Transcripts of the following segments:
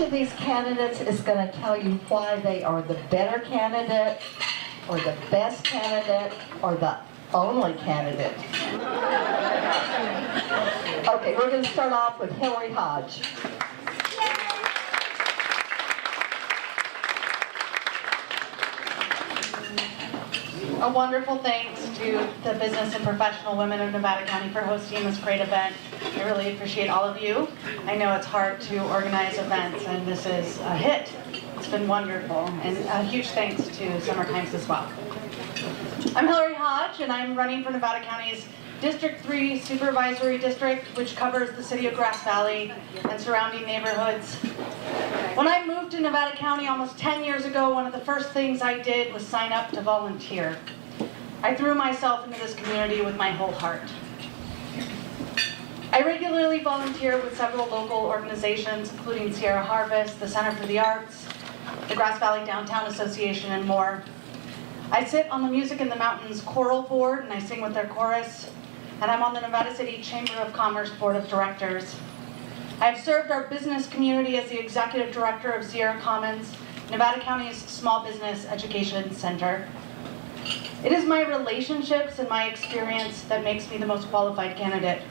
Each of these candidates is going to tell you why they are the better candidate, or the best candidate, or the only candidate. Okay, we're going to start off with Hillary Hodge. A wonderful thanks to the business and professional women of Nevada County for hosting this great event. I really appreciate all of you. I know it's hard to organize events, and this is a hit. It's been wonderful, and a huge thanks to Summer Times as well. I'm Hillary Hodge, and I'm running for Nevada County's District 3 Supervisory District, which covers the city of Grass Valley and surrounding neighborhoods. When I moved to Nevada County almost 10 years ago, one of the first things I did was sign up to volunteer. I threw myself into this community with my whole heart. I regularly volunteer with several local organizations, including Sierra Harvest, the Center for the Arts, the Grass Valley Downtown Association, and more. I sit on the Music in the Mountains choral board, and I sing with their chorus, and I'm on the Nevada City Chamber of Commerce Board of Directors. I've served our business community as the Executive Director of Sierra Commons, Nevada County's Small Business Education Center. It is my relationships and my experience that makes me the most qualified candidate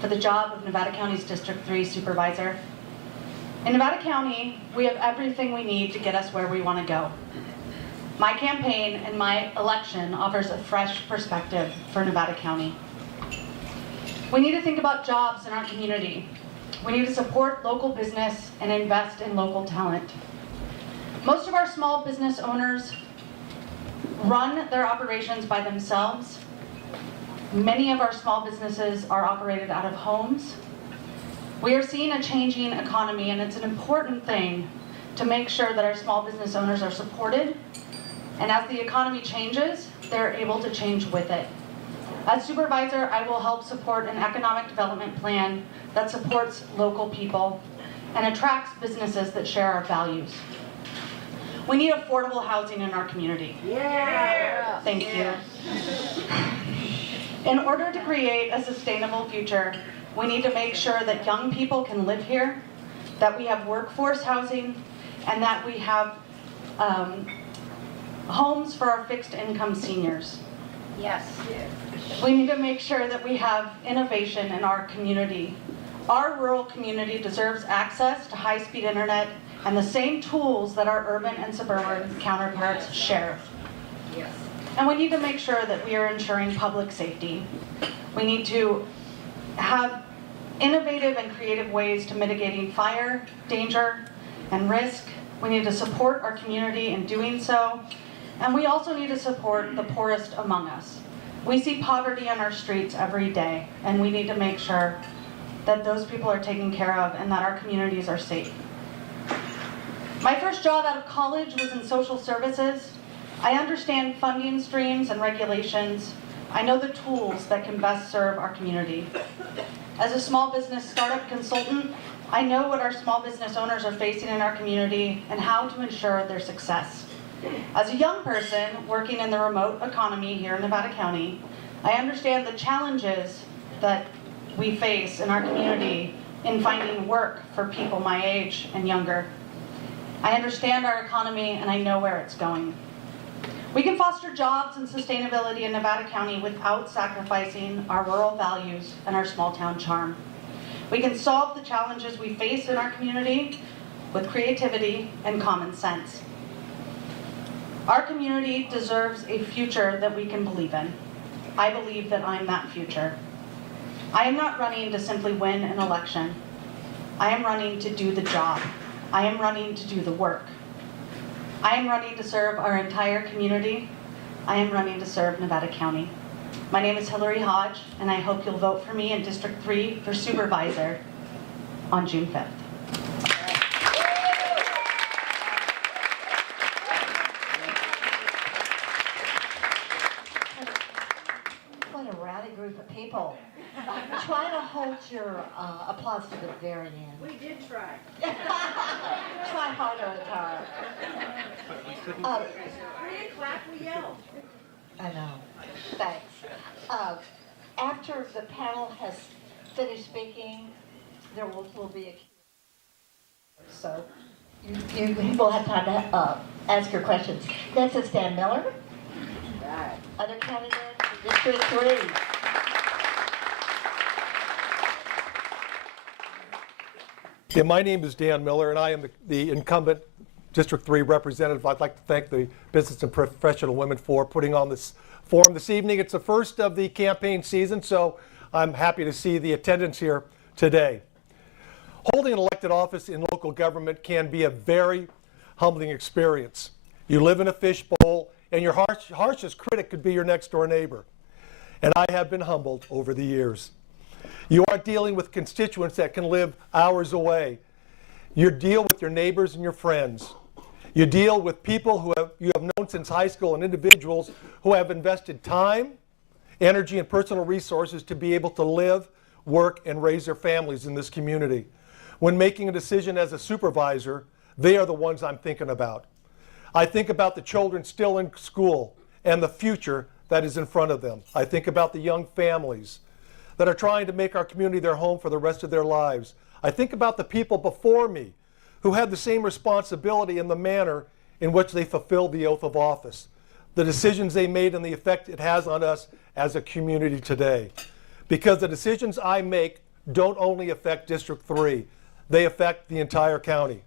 for the job of Nevada County's District 3 Supervisor. In Nevada County, we have everything we need to get us where we want to go. My campaign and my election offers a fresh perspective for Nevada County. We need to think about jobs in our community. We need to support local business and invest in local talent. Most of our small business owners run their operations by themselves. Many of our small businesses are operated out of homes. We are seeing a changing economy, and it's an important thing to make sure that our small business owners are supported, and as the economy changes, they're able to change with it. As supervisor, I will help support an economic development plan that supports local people and attracts businesses that share our values. We need affordable housing in our community. Yeah. Thank you. In order to create a sustainable future, we need to make sure that young people can live here, that we have workforce housing, and that we have homes for our fixed income seniors. Yes. We need to make sure that we have innovation in our community. Our rural community deserves access to high-speed internet and the same tools that our urban and suburban counterparts share. Yes. And we need to make sure that we are ensuring public safety. We need to have innovative and creative ways to mitigating fire, danger, and risk. We need to support our community in doing so. And we also need to support the poorest among us. We see poverty on our streets every day, and we need to make sure that those people are taken care of and that our communities are safe. My first job out of college was in social services. I understand funding streams and regulations. I know the tools that can best serve our community. As a small business startup consultant, I know what our small business owners are facing in our community and how to ensure their success. As a young person working in the remote economy here in Nevada County, I understand the challenges that we face in our community in finding work for people my age and younger. I understand our economy, and I know where it's going. We can foster jobs and sustainability in Nevada County without sacrificing our rural values and our small town charm. We can solve the challenges we face in our community with creativity and common sense. Our community deserves a future that we can believe in. I believe that I'm that future. I am not running to simply win an election. I am running to do the job. I am running to do the work. I am running to serve our entire community. I am running to serve Nevada County. My name is Hillary Hodge, and I hope you'll vote for me in District 3 for Supervisor on June 5th. What a rowdy group of people. Try to hold your applause to the very end. We did try. Try harder and harder. We didn't clap, we yelled. I know. Thanks. After the panel has finished speaking, there will be a Q&A. So You will have time to ask your questions. Next is Dan Miller. Right. Other candidates, District 3. Yeah, my name is Dan Miller, and I am the incumbent District 3 representative. I'd like to thank the Business and Professional Women for putting on this forum this evening. It's the first of the campaign season, so I'm happy to see the attendance here today. Holding an elected office in local government can be a very humbling experience. You live in a fishbowl, and your harshest critic could be your next door neighbor. And I have been humbled over the years. You are dealing with constituents that can live hours away. You deal with your neighbors and your friends. You deal with people who you have known since high school and individuals who have invested time, energy, and personal resources to be able to live, work, and raise their families in this community. When making a decision as a supervisor, they are the ones I'm thinking about. I think about the children still in school and the future that is in front of them. I think about the young families that are trying to make our community their home for the rest of their lives. I think about the people before me who had the same responsibility in the manner in which they fulfilled the oath of office, the decisions they made and the effect it has on us as a community today. Because the decisions I make don't only affect District 3, they affect the entire county.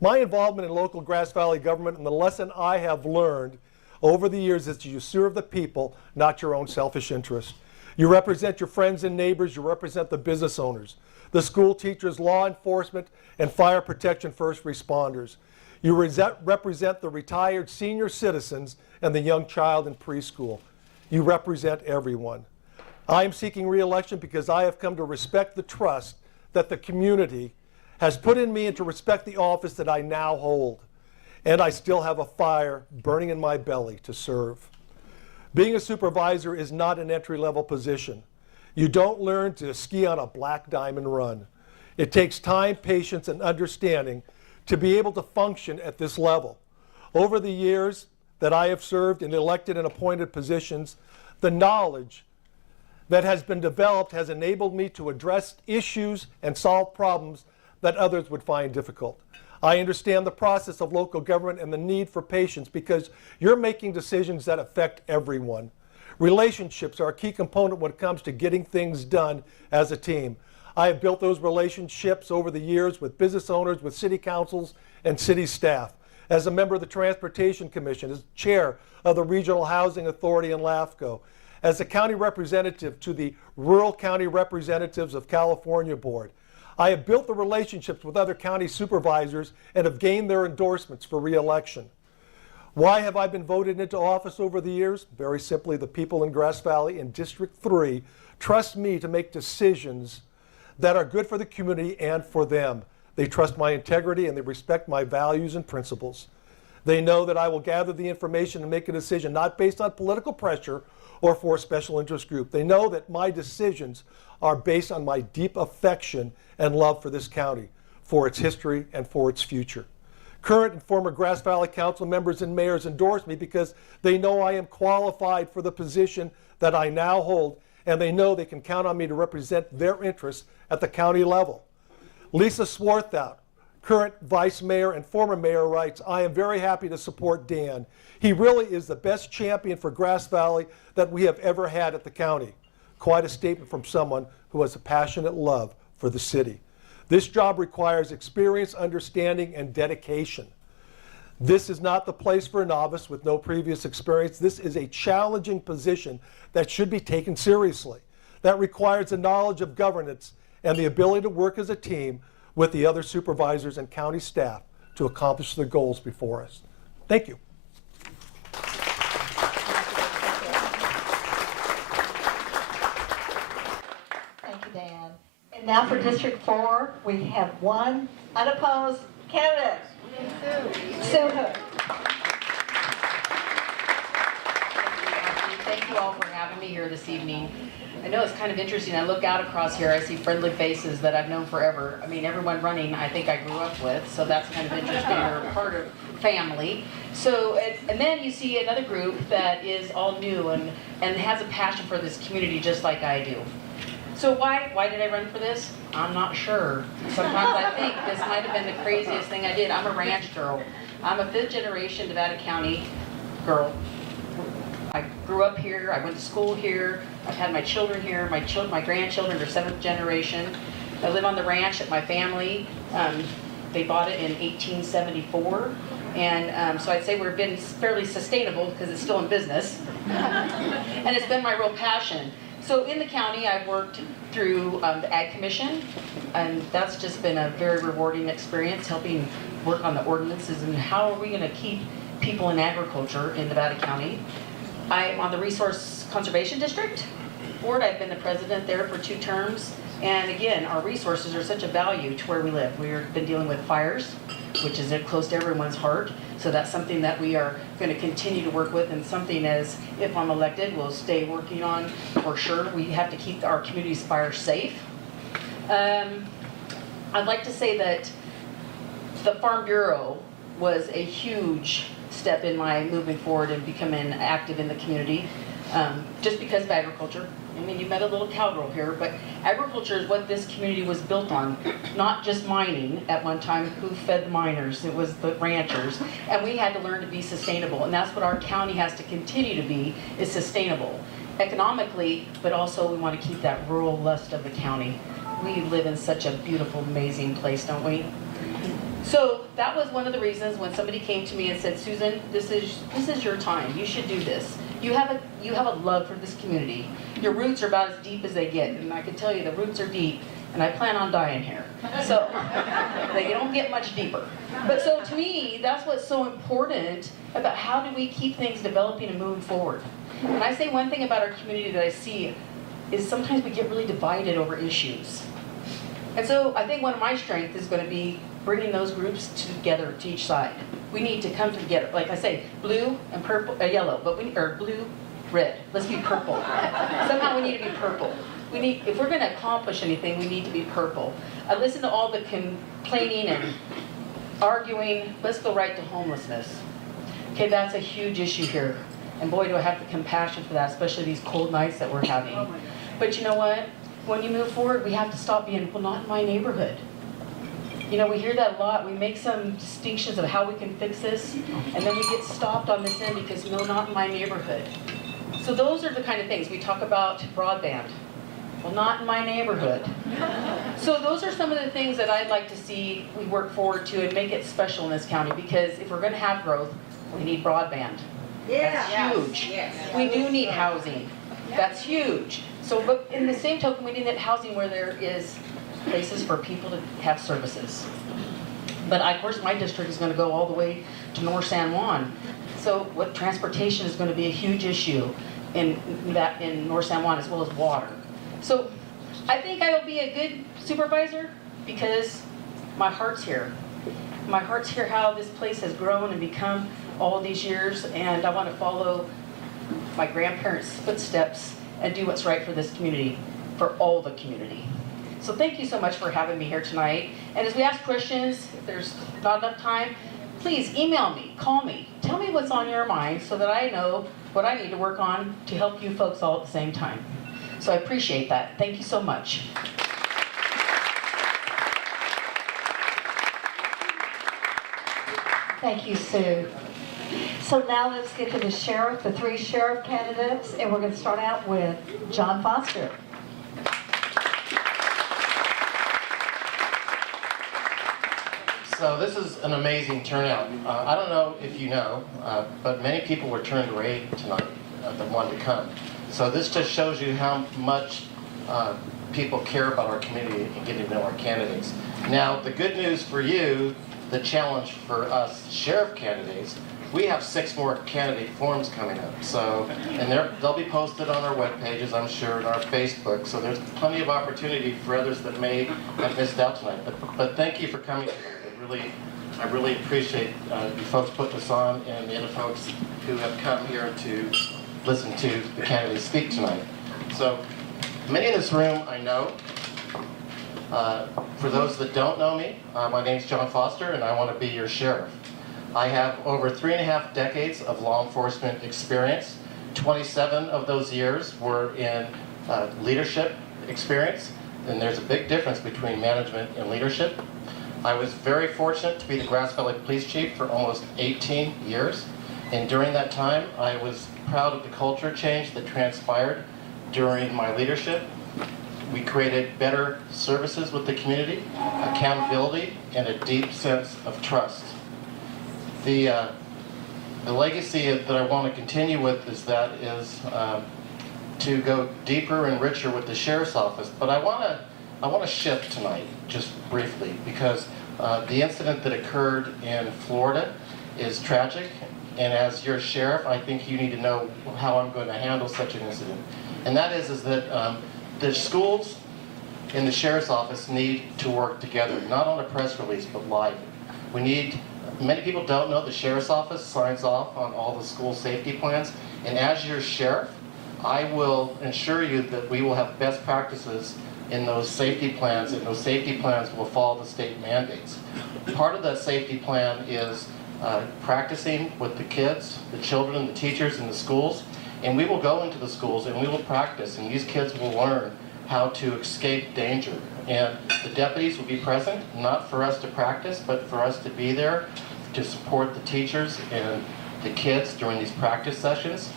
My involvement in local Grass Valley government and the lesson I have learned over the years is that you serve the people, not your own selfish interest. You represent your friends and neighbors, you represent the business owners, the school teachers, law enforcement, and fire protection first responders. You represent the retired senior citizens and the young child in preschool. You represent everyone. I am seeking re-election because I have come to respect the trust that the community has put in me and to respect the office that I now hold. And I still have a fire burning in my belly to serve. Being a supervisor is not an entry-level position. You don't learn to ski on a black diamond run. It takes time, patience, and understanding to be able to function at this level. Over the years that I have served in elected and appointed positions, the knowledge that has been developed has enabled me to address issues and solve problems that others would find difficult. I understand the process of local government and the need for patience because you're making decisions that affect everyone. Relationships are a key component when it comes to getting things done as a team. I have built those relationships over the years with business owners, with city councils, and city staff. As a member of the Transportation Commission, as chair of the Regional Housing Authority in LAFCO, as a county representative to the Rural County Representatives of California Board, I have built the relationships with other county supervisors and have gained their endorsements for re-election. Why have I been voted into office over the years? Very simply, the people in Grass Valley in District 3 trust me to make decisions that are good for the community and for them. They trust my integrity and they respect my values and principles. They know that I will gather the information and make a decision not based on political pressure or for a special interest group. They know that my decisions are based on my deep affection and love for this county, for its history and for its future. Current and former Grass Valley Council members and mayors endorse me because they know I am qualified for the position that I now hold, and they know they can count on me to represent their interests at the county level. Lisa Swarthout, current vice mayor and former mayor, writes, I am very happy to support Dan. He really is the best champion for Grass Valley that we have ever had at the county. Quite a statement from someone who has a passionate love for the city. This job requires experience, understanding, and dedication. This is not the place for a novice with no previous experience. This is a challenging position that should be taken seriously. That requires a knowledge of governance and the ability to work as a team with the other supervisors and county staff to accomplish the goals before us. Thank you. Thank you, Dan. And now for District 4, we have one unopposed candidate, Sue Hood. Thank you all for having me here this evening. I know it's kind of interesting. I look out across here, I see friendly faces that I've known forever. I mean, everyone running I think I grew up with, so that's kind of interesting, or part of family. So, and then you see another group that is all new and has a passion for this community just like I do. So why did I run for this? I'm not sure. Sometimes I think this might have been the craziest thing I did. I'm a ranch girl. I'm a 5th generation Nevada County girl. I grew up here, I went to school here, I've had my children here, my grandchildren are 7th generation. I live on the ranch at my family. They bought it in 1874. And so I'd say we've been fairly sustainable because it's still in business. And it's been my real passion. So in the county, I've worked through the Ag Commission, and that's just been a very rewarding experience, helping work on the ordinances and how are we going to keep people in agriculture in Nevada County. I'm on the Resource Conservation District Board. I've been the president there for 2 terms. And again, our resources are such a value to where we live. We've been dealing with fires, which is close to everyone's heart. So that's something that we are going to continue to work with, and something as, if I'm elected, we'll stay working on for sure. We have to keep our community's fires safe. I'd like to say that the Farm Bureau was a huge step in my moving forward and becoming active in the community, just because of agriculture. I mean, you met a little cowgirl here, but agriculture is what this community was built on, not just mining at one time. Who fed the miners? It was the ranchers. And we had to learn to be sustainable, and that's what our county has to continue to be, is sustainable. Economically, but also we want to keep that rural lust of the county. We live in such a beautiful, amazing place, don't we? So that was one of the reasons when somebody came to me and said, Susan, this is your time. You should do this. You have a love for this community. Your roots are about as deep as they get, and I can tell you the roots are deep, and I plan on dying here. So they don't get much deeper. But so to me, that's what's so important about how do we keep things developing and moving forward. And I say one thing about our community that I see is sometimes we get really divided over issues. And so I think one of my strengths is going to be bringing those groups together to each side. We need to come together. Like I say, blue and purple, yellow, but or blue, red. Let's be purple. Somehow we need to be purple. If we're going to accomplish anything, we need to be purple. I listen to all the complaining and arguing. Let's go right to homelessness. Okay, that's a huge issue here. And boy, do I have the compassion for that, especially these cold nights that we're having. But you know what? When you move forward, we have to stop being, well, not in my neighborhood. You know, we hear that a lot. We make some distinctions of how we can fix this, and then we get stopped on this end because, no, not in my neighborhood. So those are the kind of things. We talk about broadband. Well, not in my neighborhood. So those are some of the things that I'd like to see we work forward to and make it special in this county, because if we're going to have growth, we need broadband. That's huge. Yes. We do need housing. That's huge. So, but in the same token, we need that housing where there is places for people to have services. But of course, my district is going to go all the way to North San Juan. So, what transportation is going to be a huge issue in North San Juan, as well as water. So, I think I will be a good supervisor because my heart's here. My heart's here how this place has grown and become all these years, and I want to follow my grandparents' footsteps and do what's right for this community, for all the community. So thank you so much for having me here tonight. And as we ask questions, if there's not enough time, please email me, call me, tell me what's on your mind so that I know what I need to work on to help you folks all at the same time. So I appreciate that. Thank you so much. Thank you, Sue. So now let's get to the sheriff, the 3 sheriff candidates, and we're going to start out with John Foster. So this is an amazing turnout. I don't know if you know, but many people were turned away tonight that wanted to come. So this just shows you how much people care about our community and getting to know our candidates. Now, the good news for you, the challenge for us sheriff candidates, we have 6 more candidate forms coming up. So, and they'll be posted on our web pages, I'm sure, and our Facebook. So there's plenty of opportunity for others that may have missed out tonight. But thank you for coming tonight. I really appreciate you folks putting this on, and the other folks who have come here to listen to the candidates speak tonight. So many in this room I know. For those that don't know me, my name's John Foster, and I want to be your sheriff. I have over 3.5 decades of law enforcement experience. 27 of those years were in leadership experience, then there's a big difference between management and leadership. I was very fortunate to be the Grass Valley Police Chief for almost 18 years. And during that time, I was proud of the culture change that transpired during my leadership. We created better services with the community, accountability, and a deep sense of trust. The legacy that I want to continue with is to go deeper and richer with the Sheriff's Office. But I want to shift tonight, just briefly, because the incident that occurred in Florida is tragic. And as your sheriff, I think you need to know how I'm going to handle such an incident. And that is that the schools and the Sheriff's Office need to work together, not on a press release, but live. Many people don't know the Sheriff's Office signs off on all the school safety plans. And as your sheriff, I will ensure you that we will have best practices in those safety plans, and those safety plans will follow the state mandates. Part of that safety plan is practicing with the kids, the children, and the teachers in the schools. And we will go into the schools and we will practice, and these kids will learn how to escape danger. And the deputies will be present, not for us to practice, but for us to be there to support the teachers and the kids during these practice sessions.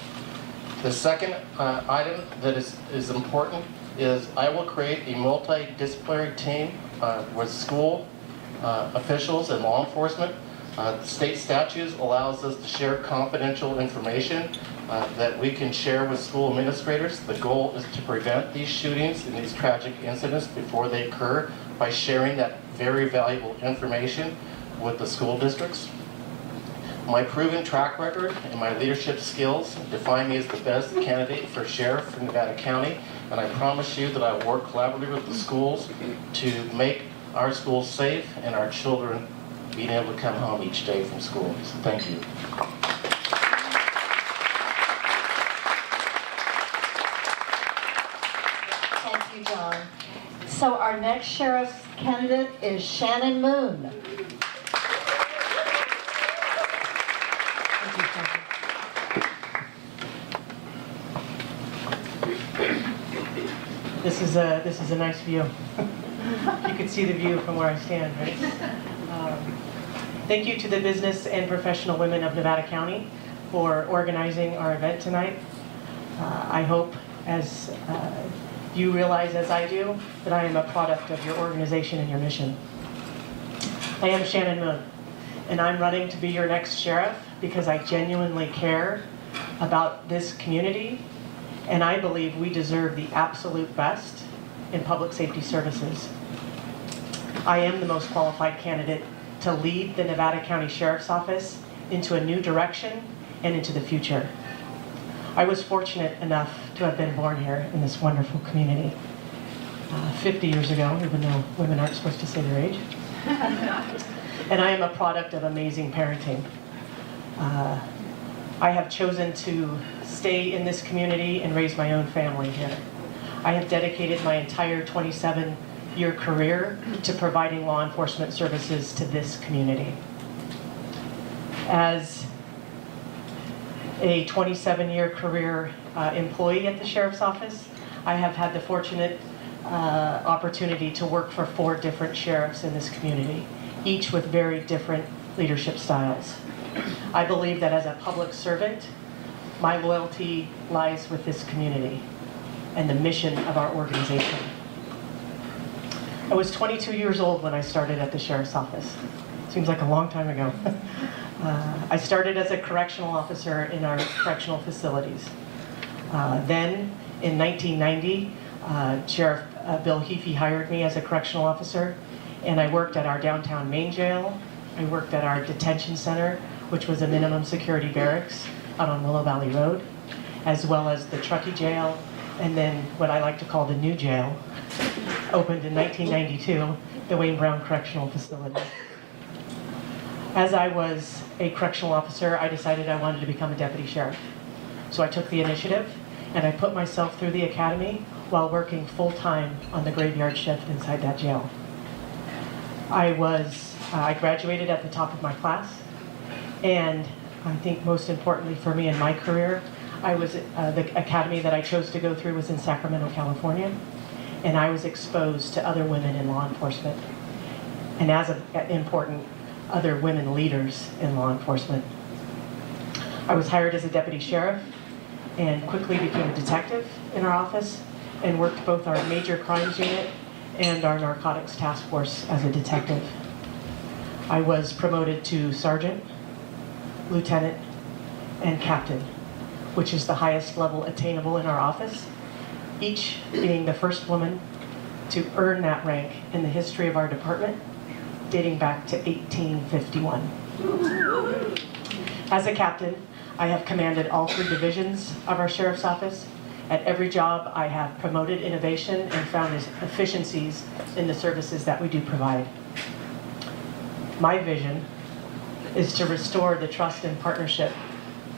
The second item that is important is I will create a multidisciplinary team with school officials and law enforcement. State statutes allows us to share confidential information that we can share with school administrators. The goal is to prevent these shootings and these tragic incidents before they occur by sharing that very valuable information with the school districts. My proven track record and my leadership skills define me as the best candidate for sheriff in Nevada County, and I promise you that I will work collaboratively with the schools to make our schools safe and our children being able to come home each day from school. So thank you. Thank you, John. So our next sheriff's candidate is Shannon Moon. This is a nice view. You can see the view from where I stand, right? Thank you to the business and professional women of Nevada County for organizing our event tonight. I hope, as you realize as I do, that I am a product of your organization and your mission. I am Shannon Moon, and I'm running to be your next sheriff because I genuinely care about this community, and I believe we deserve the absolute best in public safety services. I am the most qualified candidate to lead the Nevada County Sheriff's Office into a new direction and into the future. I was fortunate enough to have been born here in this wonderful community 50 years ago, even though women aren't supposed to say their age. And I am a product of amazing parenting. I have chosen to stay in this community and raise my own family here. I have dedicated my entire 27-year career to providing law enforcement services to this community. As a 27-year career employee at the Sheriff's Office, I have had the fortunate opportunity to work for 4 different sheriffs in this community, each with very different leadership styles. I believe that as a public servant, my loyalty lies with this community and the mission of our organization. I was 22 years old when I started at the Sheriff's Office. Seems like a long time ago. I started as a correctional officer in our correctional facilities. Then, in 1990, Sheriff Bill Heafy hired me as a correctional officer, and I worked at our downtown main jail. I worked at our detention center, which was a minimum security barracks out on Willow Valley Road, as well as the Truckee jail, and then what I like to call the new jail, opened in 1992, the Wayne Brown Correctional Facility. As I was a correctional officer, I decided I wanted to become a deputy sheriff. So I took the initiative, and I put myself through the academy while working full-time on the graveyard shift inside that jail. I graduated at the top of my class, and I think most importantly for me in my career, the academy that I chose to go through was in Sacramento, California. and I was exposed to other women in law enforcement, and as important, other women leaders in law enforcement. I was hired as a deputy sheriff and quickly became a detective in our office and worked both our major crimes unit and our narcotics task force as a detective. I was promoted to sergeant, lieutenant, and captain, which is the highest level attainable in our office, each being the first woman to earn that rank in the history of our department, dating back to 1851. As a captain, I have commanded all 3 divisions of our sheriff's office. At every job, I have promoted innovation and found efficiencies in the services that we do provide. My vision is to restore the trust and partnership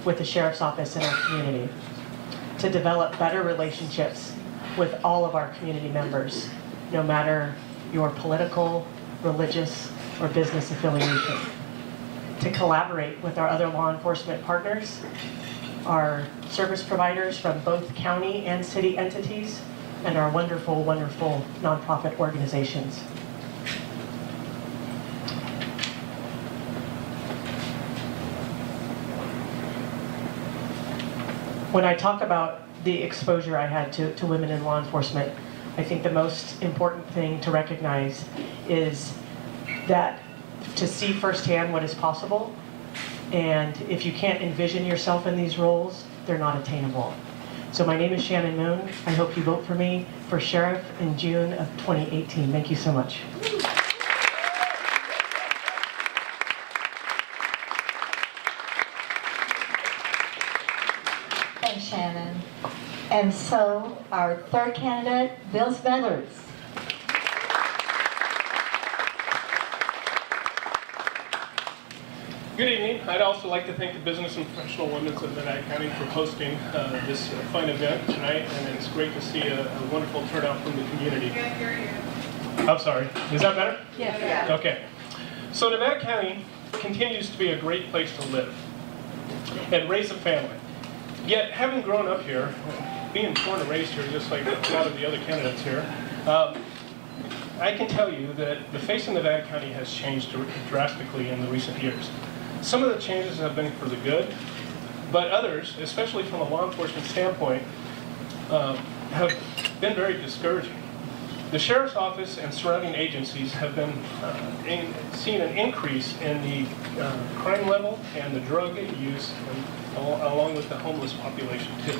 with the sheriff's office in our community, to develop better relationships with all of our community members, no matter your political, religious, or business affiliation, to collaborate with our other law enforcement partners, our service providers from both county and city entities, and our wonderful, wonderful nonprofit organizations. When I talk about the exposure I had to women in law enforcement, I think the most important thing to recognize is that to see firsthand what is possible, and if you can't envision yourself in these roles, they're not attainable. So my name is Shannon Moon. I hope you vote for me for sheriff in June of 2018. Thank you so much. Thanks, Shannon. And so our third candidate, Bill Smethers. Good evening. I'd also like to thank the Business and Professional Women's of Nevada County for hosting this fine event tonight, and it's great to see a wonderful turnout from the community. I'm sorry. Is that better? Yes. Okay. So Nevada County continues to be a great place to live and raise a family. Yet, having grown up here, being born and raised here, just like a lot of the other candidates here, I can tell you that the face of Nevada County has changed drastically in the recent years. Some of the changes have been for the good, but others, especially from a law enforcement standpoint, have been very discouraging. The Sheriff's Office and surrounding agencies have been seen an increase in the crime level and the drug use, along with the homeless population too.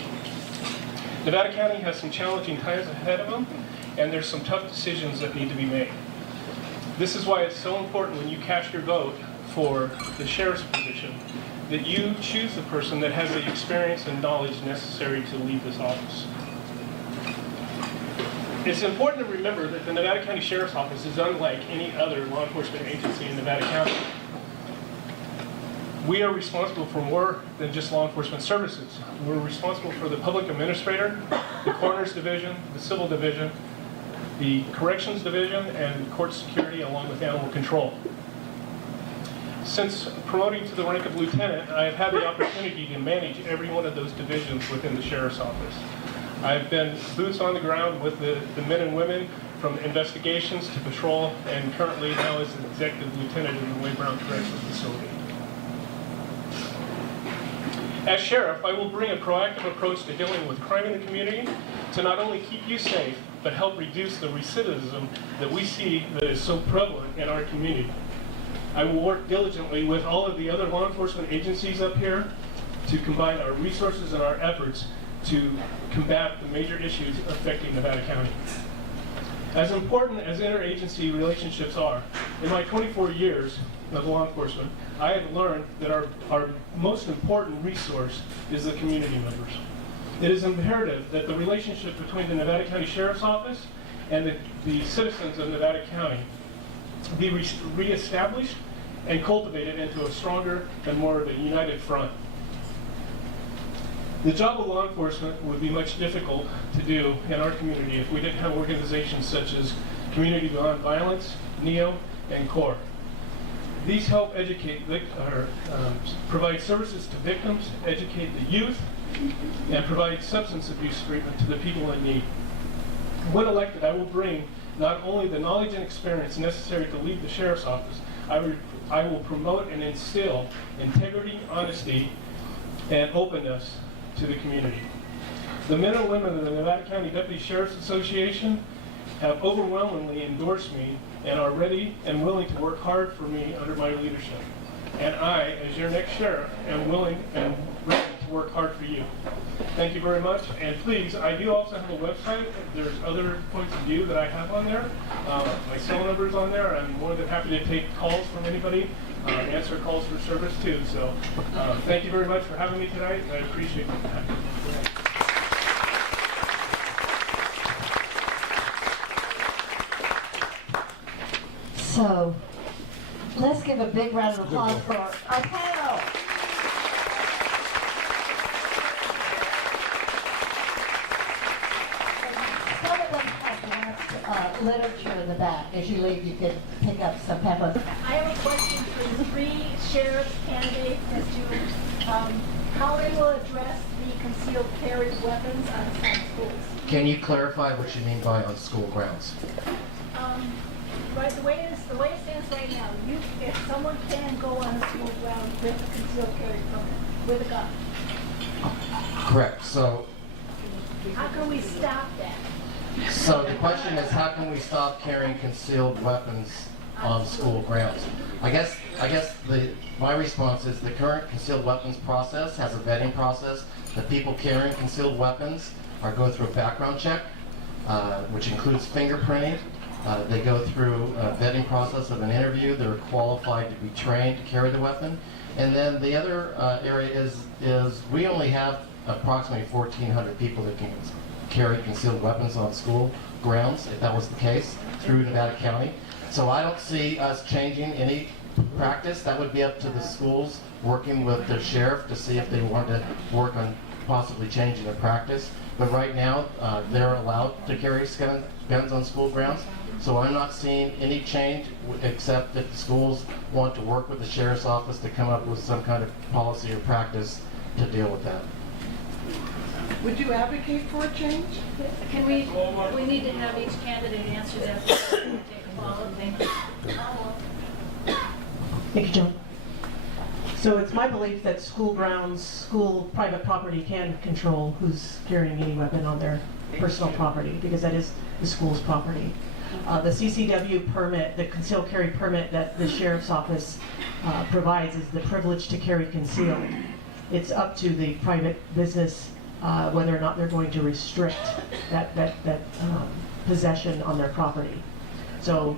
Nevada County has some challenging times ahead of them, and there's some tough decisions that need to be made. This is why it's so important when you cast your vote for the sheriff's position that you choose the person that has the experience and knowledge necessary to lead this office. It's important to remember that the Nevada County Sheriff's Office is unlike any other law enforcement agency in Nevada County. We are responsible for more than just law enforcement services. We're responsible for the public administrator, the coroner's division, the civil division, the corrections division, and court security, along with animal control. Since promoting to the rank of lieutenant, I have had the opportunity to manage every one of those divisions within the sheriff's office. I've been boots on the ground with the men and women from investigations to patrol, and currently now as an executive lieutenant in the Wade Brown Correctional Facility. As sheriff, I will bring a proactive approach to dealing with crime in the community to not only keep you safe, but help reduce the recidivism that we see that is so prevalent in our community. I will work diligently with all of the other law enforcement agencies up here to combine our resources and our efforts to combat the major issues affecting Nevada County. As important as interagency relationships are, in my 24 years of law enforcement, I have learned that our most important resource is the community members. It is imperative that the relationship between the Nevada County Sheriff's Office and the citizens of Nevada County be reestablished and cultivated into a stronger and more of a united front. The job of law enforcement would be much difficult to do in our community if we didn't have organizations such as Community Beyond Violence, NEO, and CORE. These help educate, provide services to victims, educate the youth, and provide substance abuse treatment to the people in need. When elected, I will bring not only the knowledge and experience necessary to lead the sheriff's office, I will promote and instill integrity, honesty, and openness to the community. The men and women of the Nevada County Deputy Sheriff's Association have overwhelmingly endorsed me and are ready and willing to work hard for me under my leadership. And I, as your next sheriff, am willing and ready to work hard for you. Thank you very much. And please, I do also have a website. There's other points of view that I have on there. My cell number is on there. I'm more than happy to take calls from anybody, answer calls for service too. So thank you very much for having me tonight. I appreciate that. So, let's give a big round of applause for our panel. Some of them have literature in the back. As you leave, you can pick up some pamphlets. I have a question for the three sheriff's candidates as to how they will address the concealed carry weapons on some schools. Can you clarify what you mean by on school grounds? Right, the way it stands right now, if someone can go on a school ground with a concealed carry permit, with a gun, Correct. So how can we stop that? So the question is, how can we stop carrying concealed weapons on school grounds? I guess my response is the current concealed weapons process has a vetting process. The people carrying concealed weapons go through a background check, which includes fingerprinting. They go through a vetting process of an interview. They're qualified to be trained to carry the weapon. And then the other area is we only have approximately 1,400 people that can carry concealed weapons on school grounds, if that was the case, through Nevada County. So I don't see us changing any practice. That would be up to the schools working with the sheriff to see if they want to work on possibly changing the practice. But right now, they're allowed to carry guns on school grounds. So I'm not seeing any change except if the schools want to work with the sheriff's office to come up with some kind of policy or practice to deal with that. Would you advocate for a change? Can we need to have each candidate answer that. Take a follow. Thank you. Thank you, Joe. So it's my belief that school grounds, school private property can control who's carrying any weapon on their personal property, because that is the school's property. The CCW permit, the concealed carry permit that the sheriff's office provides is the privilege to carry concealed. It's up to the private business whether or not they're going to restrict that possession on their property. So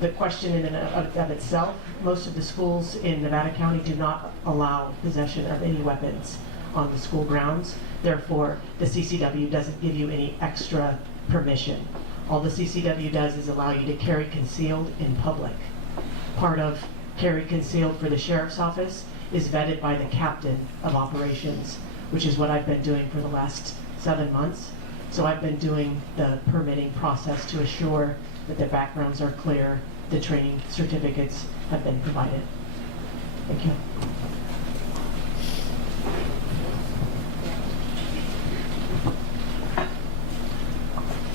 the question in and of itself, most of the schools in Nevada County do not allow possession of any weapons on the school grounds. Therefore, the CCW doesn't give you any extra permission. All the CCW does is allow you to carry concealed in public. Part of carry concealed for the sheriff's office is vetted by the captain of operations, which is what I've been doing for the last 7 months. So I've been doing the permitting process to assure that the backgrounds are clear, the training certificates have been provided. Thank you.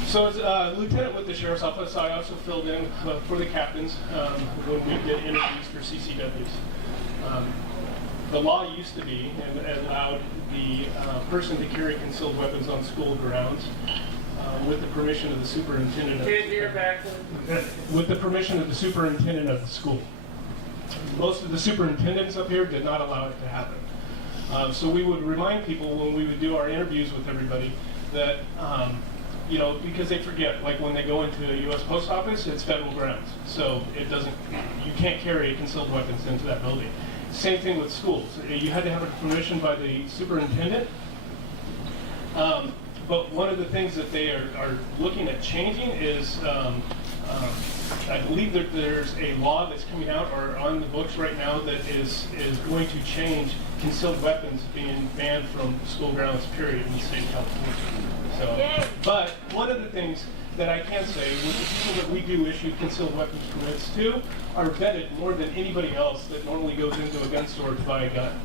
So as a lieutenant with the sheriff's office, I also filled in for the captains when we did interviews for CCWs. The law used to be and allowed the person to carry concealed weapons on school grounds with the permission of the superintendent. With the permission of the superintendent of the school. Most of the superintendents up here did not allow it to happen. So we would remind people when we would do our interviews with everybody that, because they forget, like when they go into a U.S. post office, it's federal grounds. So you can't carry concealed weapons into that building. Same thing with schools. You had to have a permission by the superintendent. But one of the things that they are looking at changing is, I believe that there's a law that's coming out or on the books right now that is going to change concealed weapons being banned from school grounds, period, in the state of California. So, but one of the things that I can say, with the people that we do issue concealed weapons permits to, are vetted more than anybody else that normally goes into a gun store to buy a gun.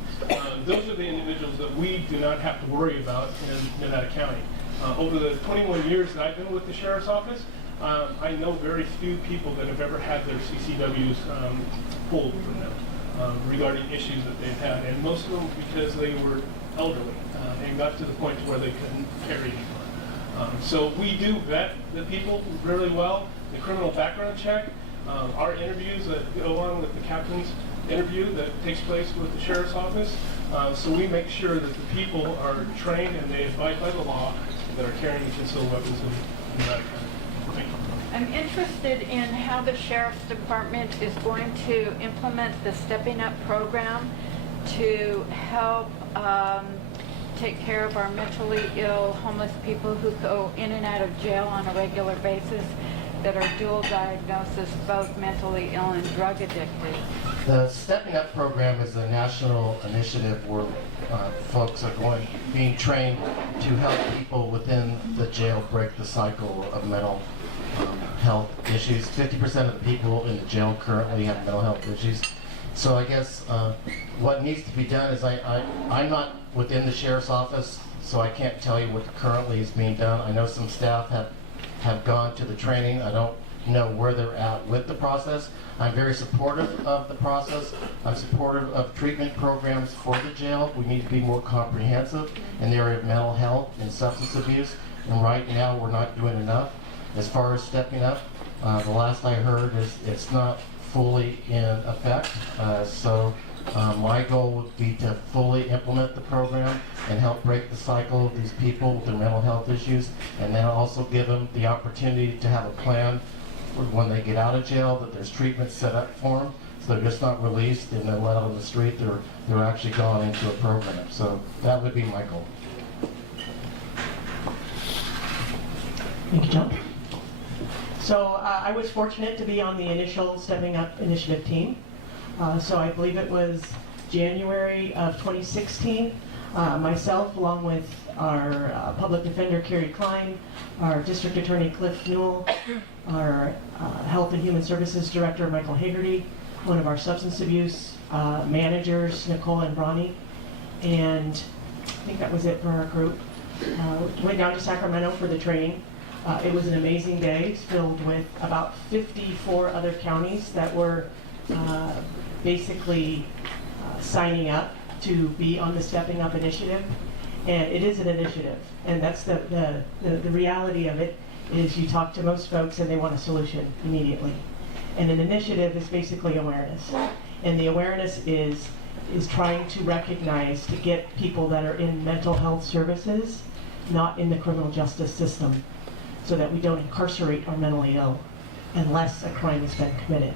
Those are the individuals that we do not have to worry about in Nevada County. Over the 21 years that I've been with the Sheriff's Office, I know very few people that have ever had their CCWs pulled from them regarding issues that they've had, and most of them because they were elderly and got to the point where they couldn't carry anymore. So we do vet the people really well. The criminal background check, our interviews that go on with the captain's interview that takes place with the Sheriff's Office. So we make sure that the people are trained and they abide by the law that are carrying concealed weapons and that kind of thing. I'm interested in how the Sheriff's Department is going to implement the Stepping Up program to help take care of our mentally ill homeless people who go in and out of jail on a regular basis that are dual diagnosis, both mentally ill and drug addicted. The Stepping Up program is a national initiative where folks are being trained to help people within the jail break the cycle of mental health issues. 50% of the people in the jail currently have mental health issues. So I guess what needs to be done is I'm not within the Sheriff's Office, so I can't tell you what currently is being done. I know some staff have gone to the training. I don't know where they're at with the process. I'm very supportive of the process. I'm supportive of treatment programs for the jail. We need to be more comprehensive in the area of mental health and substance abuse. And right now, we're not doing enough. As far as stepping up, the last I heard is it's not fully in effect. So my goal would be to fully implement the program and help break the cycle of these people with their mental health issues, and then also give them the opportunity to have a plan for when they get out of jail, that there's treatment set up for them, so they're just not released and then let out on the street. They're actually gone into a program. So that would be my goal. Thank you, John. So I was fortunate to be on the initial Stepping Up initiative team. So I believe it was January of 2016. Myself, along with our public defender, Carrie Klein, our district attorney, Cliff Newell, our health and human services director, Michael Hagerty, one of our substance abuse managers, Nicole and Bronny, and I think that was it for our group. Went down to Sacramento for the training. It was an amazing day, filled with about 54 other counties that were basically signing up to be on the Stepping Up initiative. And it is an initiative, and that's the reality of it is you talk to most folks and they want a solution immediately. And an initiative is basically awareness. And the awareness is trying to recognize, to get people that are in mental health services, not in the criminal justice system, so that we don't incarcerate our mentally ill unless a crime has been committed.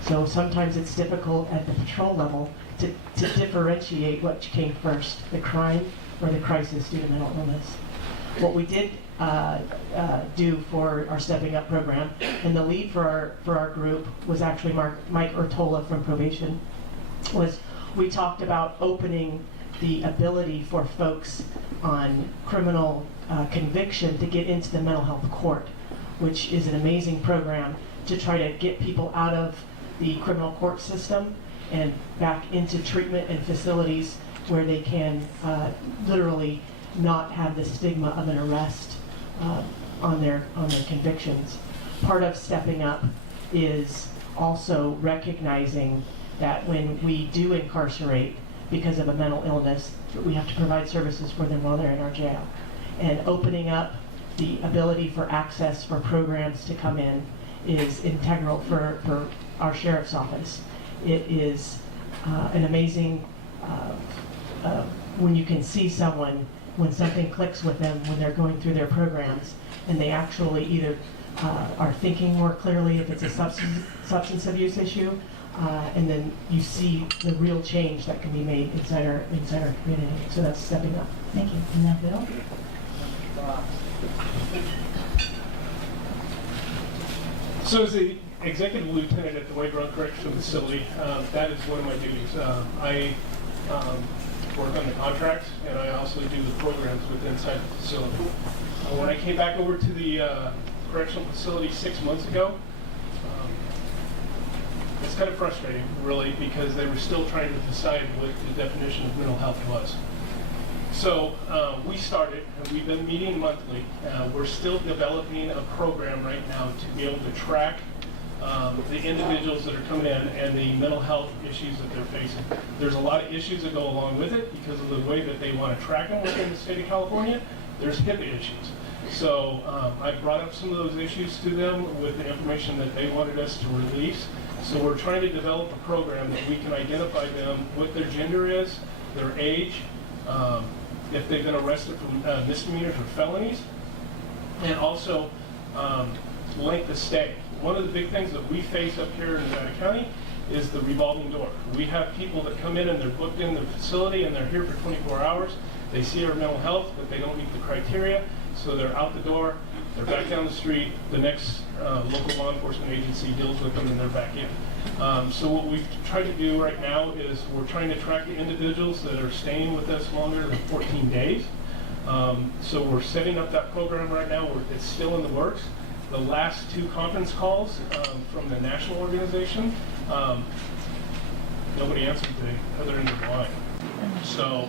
So sometimes it's difficult at the patrol level to differentiate what came first, the crime or the crisis due to mental illness. What we did do for our Stepping Up program, and the lead for our group was actually Mike Ortola from probation, was we talked about opening the ability for folks on criminal conviction to get into the mental health court, which is an amazing program to try to get people out of the criminal court system and back into treatment and facilities where they can literally not have the stigma of an arrest on their convictions. Part of Stepping Up is also recognizing that when we do incarcerate because of a mental illness, we have to provide services for them while they're in our jail. And opening up the ability for access for programs to come in is integral for our Sheriff's Office. It is an amazing, when you can see someone, when something clicks with them, when they're going through their programs, and they actually either are thinking more clearly if it's a substance abuse issue, and then you see the real change that can be made inside our community. So that's Stepping Up. Thank you. And now Bill? So as the executive lieutenant at the White Rock Correctional Facility, that is one of my duties. I work on the contracts, and I also do the programs within inside the facility. When I came back over to the correctional facility 6 months ago, it's kind of frustrating, really, because they were still trying to decide what the definition of mental health was. So we started, and we've been meeting monthly. We're still developing a program right now to be able to track the individuals that are coming in and the mental health issues that they're facing. There's a lot of issues that go along with it because of the way that they want to track them within the state of California. There's HIPAA issues. So I brought up some of those issues to them with the information that they wanted us to release. So we're trying to develop a program that we can identify them, what their gender is, their age, if they've been arrested for misdemeanors or felonies, and also length of stay. One of the big things that we face up here in Nevada County is the revolving door. We have people that come in and they're booked in the facility and they're here for 24 hours. They see our mental health, but they don't meet the criteria, so they're out the door, they're back down the street, the next local law enforcement agency deals with them and they're back in. So what we've tried to do right now is we're trying to track the individuals that are staying with us longer than 14 days. So we're setting up that program right now. It's still in the works. The last 2 conference calls from the national organization, nobody answered the other end of the line. So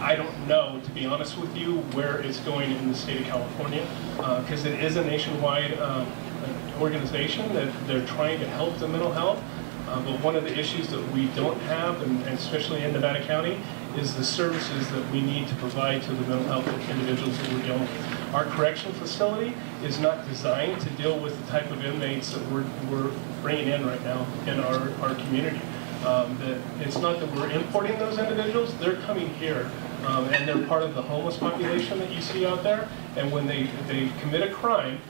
I don't know, to be honest with you, where it's going in the state of California, because it is a nationwide organization that they're trying to help the mental health. But one of the issues that we don't have, and especially in Nevada County, is the services that we need to provide to the mental health individuals that we're dealing with. Our correction facility is not designed to deal with the type of inmates that we're bringing in right now in our community. It's not that we're importing those individuals, they're coming here. And they're part of the homeless population that you see out there. And when they commit a crime,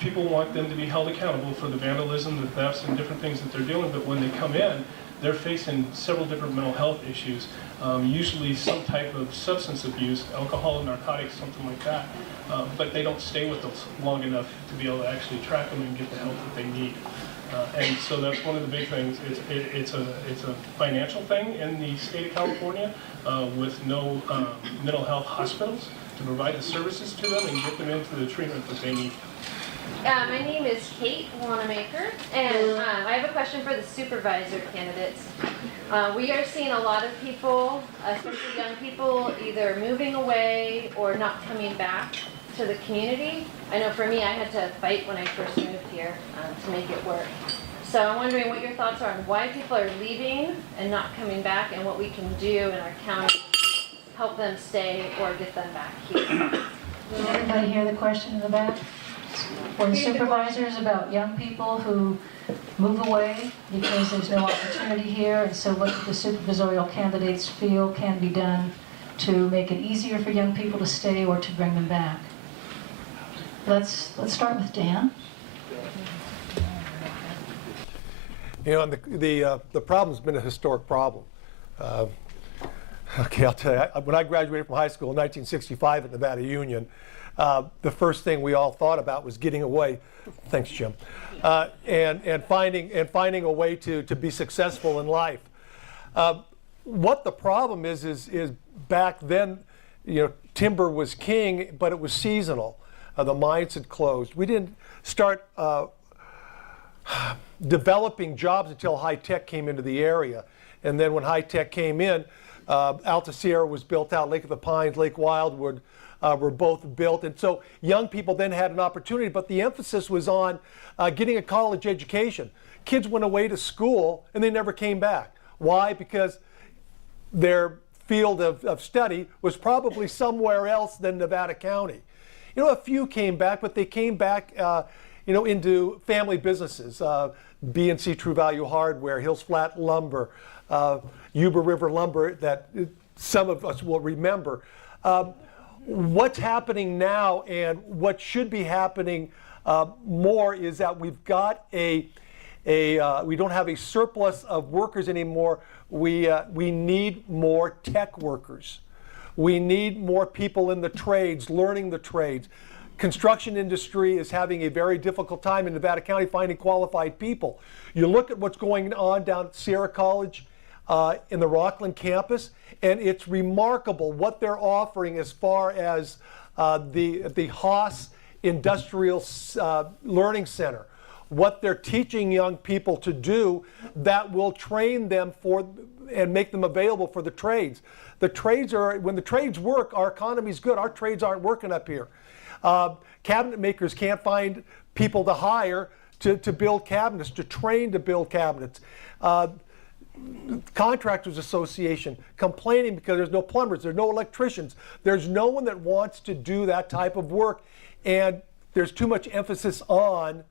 people want them to be held accountable for the vandalism, the thefts, and different things that they're doing. But when they come in, they're facing several different mental health issues, usually some type of substance abuse, alcohol, narcotics, something like that. But they don't stay with us long enough to be able to actually track them and get the help that they need. And so that's one of the big things. It's a financial thing in the state of California with no mental health hospitals to provide the services to them and get them into the treatment that they need. My name is Kate Wanamaker, and I have a question for the supervisor candidates. We are seeing a lot of people, especially young people, either moving away or not coming back to the community. I know for me, I had to fight when I first moved here to make it work. So I'm wondering what your thoughts are on why people are leaving and not coming back, and what we can do in our county to help them stay or get them back here. Did everybody hear the question in the back? For the supervisors about young people who move away because there's no opportunity here, and so what the supervisorial candidates feel can be done to make it easier for young people to stay or to bring them back. Let's start with Dan. You know, and the problem's been a historic problem. Okay, I'll tell you, when I graduated from high school in 1965 at Nevada Union, the first thing we all thought about was getting away. Thanks, Jim. And finding a way to be successful in life. What the problem is back then, you know, timber was king, but it was seasonal. The mines had closed. We didn't start developing jobs until high tech came into the area. And then when high tech came in, Alta Sierra was built out, Lake of the Pines, Lake Wildwood were both built. And so young people then had an opportunity, but the emphasis was on getting a college education. Kids went away to school and they never came back. Why? Because their field of study was probably somewhere else than Nevada County. You know, a few came back, but they came back you know, into family businesses, B&C True Value Hardware, Hills Flat Lumber, Yuba River Lumber that some of us will remember. What's happening now and what should be happening more is that we've got we don't have a surplus of workers anymore. We need more tech workers. We need more people in the trades, learning the trades. Construction industry is having a very difficult time in Nevada County finding qualified people. You look at what's going on down at Sierra College in the Rockland campus, and it's remarkable what they're offering as far as the Haas Industrial Learning Center, what they're teaching young people to do that will train them for and make them available for the trades. The trades are, when the trades work, our economy's good. Our trades aren't working up here. Cabinet makers can't find people to hire to build cabinets, to train to build cabinets. Contractors Association complaining because there's no plumbers, there's no electricians, there's no one that wants to do that type of work, and there's too much emphasis on,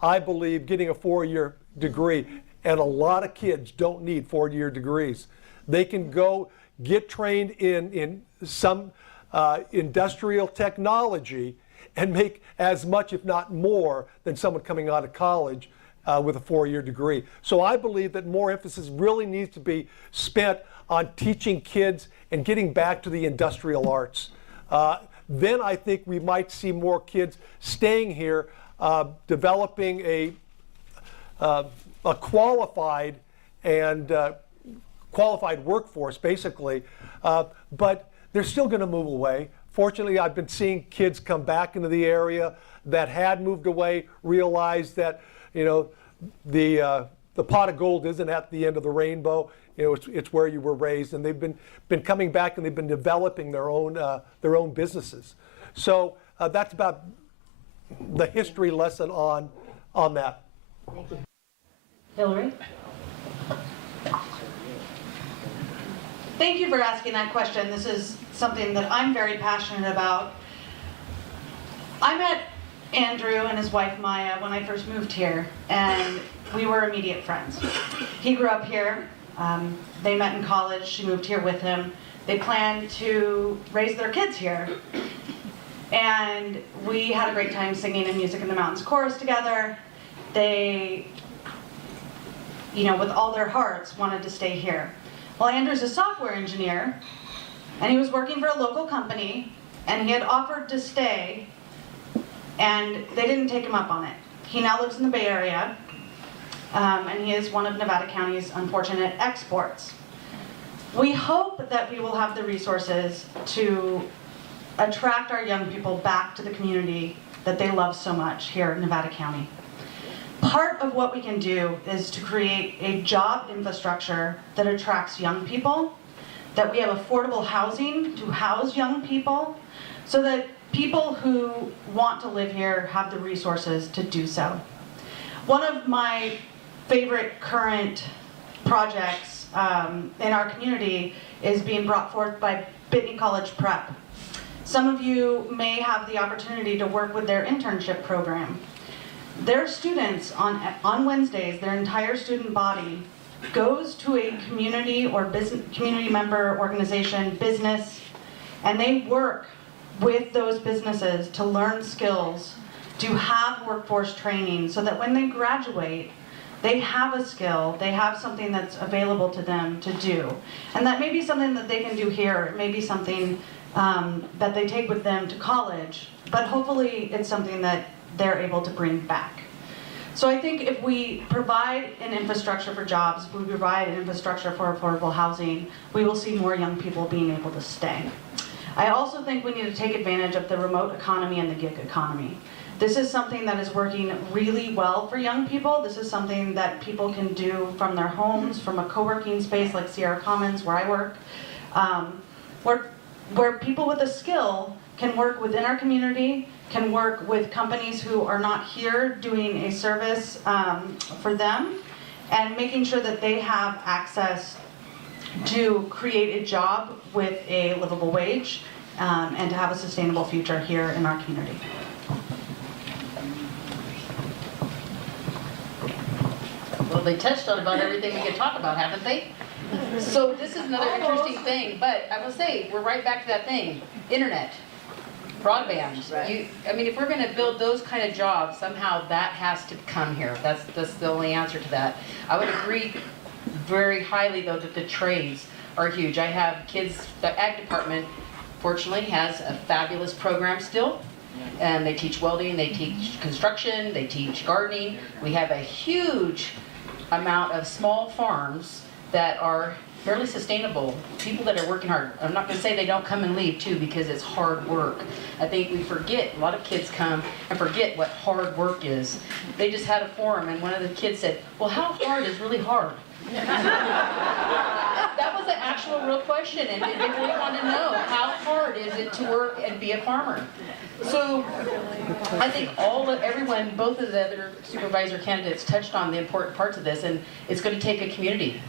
I believe, getting a 4-year degree, and a lot of kids don't need 4-year degrees. They can go get trained in some industrial technology and make as much, if not more, than someone coming out of college with a 4-year degree. So I believe that more emphasis really needs to be spent on teaching kids and getting back to the industrial arts. Then I think we might see more kids staying here, developing a qualified and qualified workforce, basically. But they're still going to move away. Fortunately, I've been seeing kids come back into the area that had moved away, realize that, you know, the pot of gold isn't at the end of the rainbow. You know, it's where you were raised, and they've been coming back, and they've been developing their own businesses. So that's about the history lesson on that. Thank you. Hillary? Thank you for asking that question. This is something that I'm very passionate about. I met Andrew and his wife Maya when I first moved here, and we were immediate friends. He grew up here. They met in college. She moved here with him. They planned to raise their kids here. And we had a great time singing in Music in the Mountains chorus together. They, you know, with all their hearts, wanted to stay here. Well, Andrew's a software engineer, and he was working for a local company, and he had offered to stay, and they didn't take him up on it. He now lives in the Bay Area, and he is one of Nevada County's unfortunate exports. We hope that we will have the resources to attract our young people back to the community that they love so much here in Nevada County. Part of what we can do is to create a job infrastructure that attracts young people, that we have affordable housing to house young people, so that people who want to live here have the resources to do so. One of my favorite current projects in our community is being brought forth by Whitney College Prep. Some of you may have the opportunity to work with their internship program. Their students on Wednesdays, their entire student body goes to a community or community member organization, business, and they work with those businesses to learn skills, to have workforce training, so that when they graduate, they have a skill, they have something that's available to them to do. And that may be something that they can do here, it may be something that they take with them to college, but hopefully it's something that they're able to bring back. So I think if we provide an infrastructure for jobs, if we provide an infrastructure for affordable housing, we will see more young people being able to stay. I also think we need to take advantage of the remote economy and the gig economy. This is something that is working really well for young people. This is something that people can do from their homes, from a co-working space like Sierra Commons, where I work, where people with a skill can work within our community, can work with companies who are not here doing a service for them, and making sure that they have access to create a job with a livable wage and to have a sustainable future here in our community. Well, they touched on about everything we could talk about, haven't they? So this is another interesting thing, but I will say, we're right back to that thing, internet, broadband. Right. I mean, if we're gonna build those kind of jobs, somehow that has to come here. That's the only answer to that. I would agree very highly, though, that the trades are huge. I have kids, the ag department, fortunately, has a fabulous program still. And they teach welding, they teach construction, they teach gardening. We have a huge amount of small farms that are fairly sustainable. People that are working hard. I'm not gonna say they don't come and leave too, because it's hard work. I think we forget, a lot of kids come and forget what hard work is. They just had a forum and one of the kids said, well, how hard is really hard? That was an actual real question, and they really want to know, how hard is it to work and be a farmer? So I think everyone, both of the other supervisor candidates touched on the important parts of this, and it's going to take a community.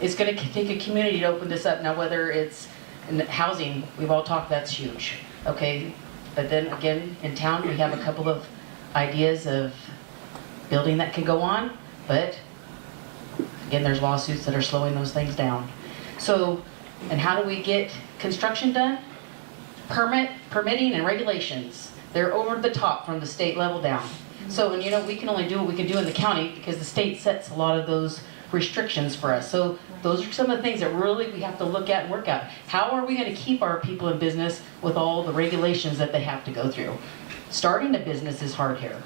It's going to take a community to open this up. Now, whether it's in housing, we've all talked, that's huge, okay? But then again, in town, we have a couple of ideas of building that can go on, but again, there's lawsuits that are slowing those things down. So, and how do we get construction done? Permitting and regulations. They're over the top from the state level down. So, and you know, we can only do what we can do in the county because the state sets a lot of those restrictions for us. So those are some of the things that really we have to look at and work out. How are we going to keep our people in business with all the regulations that they have to go through? Starting a business is hard here.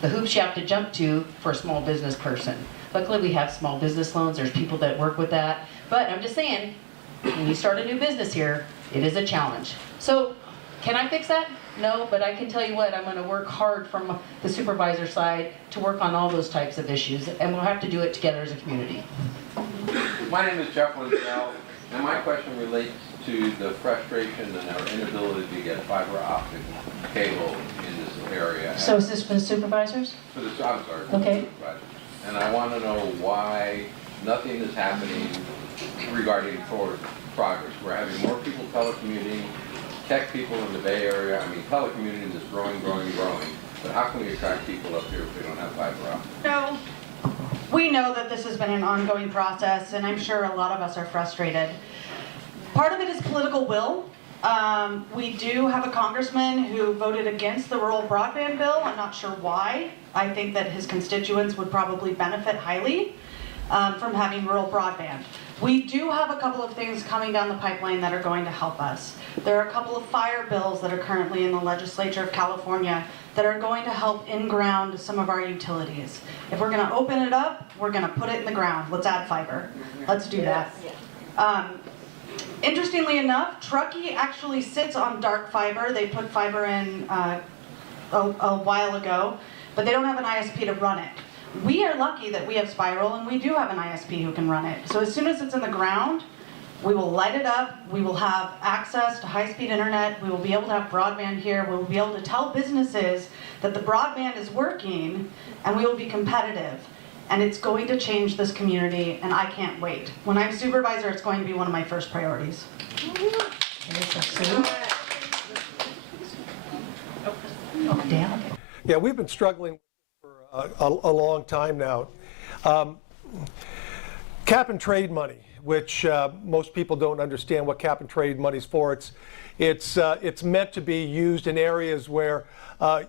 The hoops you have to jump to for a small business person. Luckily, we have small business loans. There's people that work with that. But I'm just saying, when you start a new business here, it is a challenge. So, can I fix that? No, but I can tell you what, I'm going to work hard from the supervisor side to work on all those types of issues, and we'll have to do it together as a community. My name is Jeff Linsell, and my question relates to the frustration and our inability to get fiber optic cable in this area. So is this for the supervisors? For the, I'm sorry, for Okay. the supervisors. And I want to know why nothing is happening regarding forward progress. We're having more people telecommuting, tech people in the Bay Area. I mean, telecommuting is growing. But how can we attract people up here if we don't have fiber optic? No, we know that this has been an ongoing process, and I'm sure a lot of us are frustrated. Part of it is political will. We do have a congressman who voted against the rural broadband bill. I'm not sure why. I think that his constituents would probably benefit highly from having rural broadband. We do have a couple of things coming down the pipeline that are going to help us. There are a couple of fire bills that are currently in the legislature of California that are going to help in-ground some of our utilities. If we're going to open it up, we're going to put it in the ground. Let's add fiber. Let's do that. Interestingly enough, Truckee actually sits on dark fiber. They put fiber in a while ago, but they don't have an ISP to run it. We are lucky that we have Spiral, and we do have an ISP who can run it. So as soon as it's in the ground, we will light it up. We will have access to high-speed internet. We will be able to have broadband here. We will be able to tell businesses that the broadband is working, and we will be competitive. And it's going to change this community, and I can't wait. When I'm supervisor, it's going to be one of my first priorities. Yeah, we've been struggling for a long time now. Cap and trade money, which most people don't understand what cap and trade money is for. It's meant to be used in areas where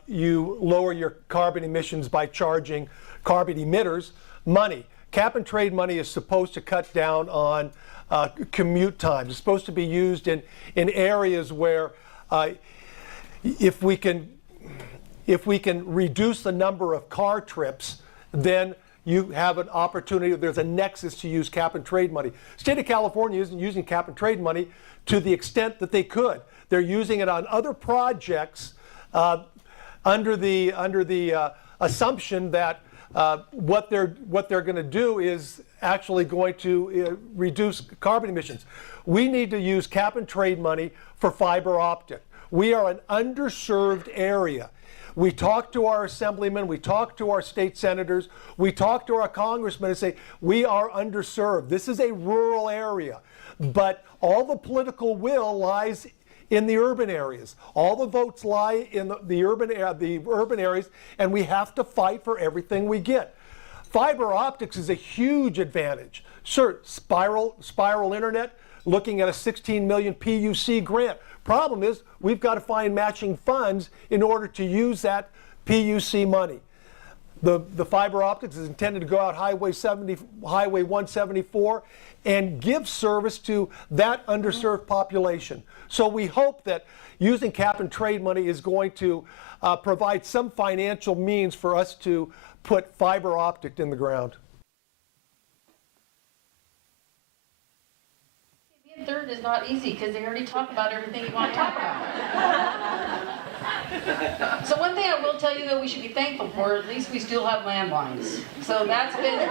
you lower your carbon emissions by charging carbon emitters money. Cap and trade money is supposed to cut down on commute times. It's supposed to be used in areas where if we can reduce the number of car trips, then you have an opportunity, there's a nexus to use cap and trade money. State of California isn't using cap and trade money to the extent that they could. They're using it on other projects under the assumption that what they're going to do is actually going to reduce carbon emissions. We need to use cap and trade money for fiber optic. We are an underserved area. We talk to our assemblymen, we talk to our state senators, we talk to our congressmen and say, we are underserved. This is a rural area, but all the political will lies in the urban areas. All the votes lie in the urban areas, and we have to fight for everything we get. Fiber optics is a huge advantage. Sure, spiral internet, looking at a 16 million PUC grant. Problem is, we've got to find matching funds in order to use that PUC money. The fiber optics is intended to go out Highway 174 and give service to that underserved population. So we hope that using cap and trade money is going to provide some financial means for us to put fiber optic in the ground. Being third is not easy because they already talk about everything you want to talk about. So one thing I will tell you though we should be thankful for, at least we still have landlines. So that's been,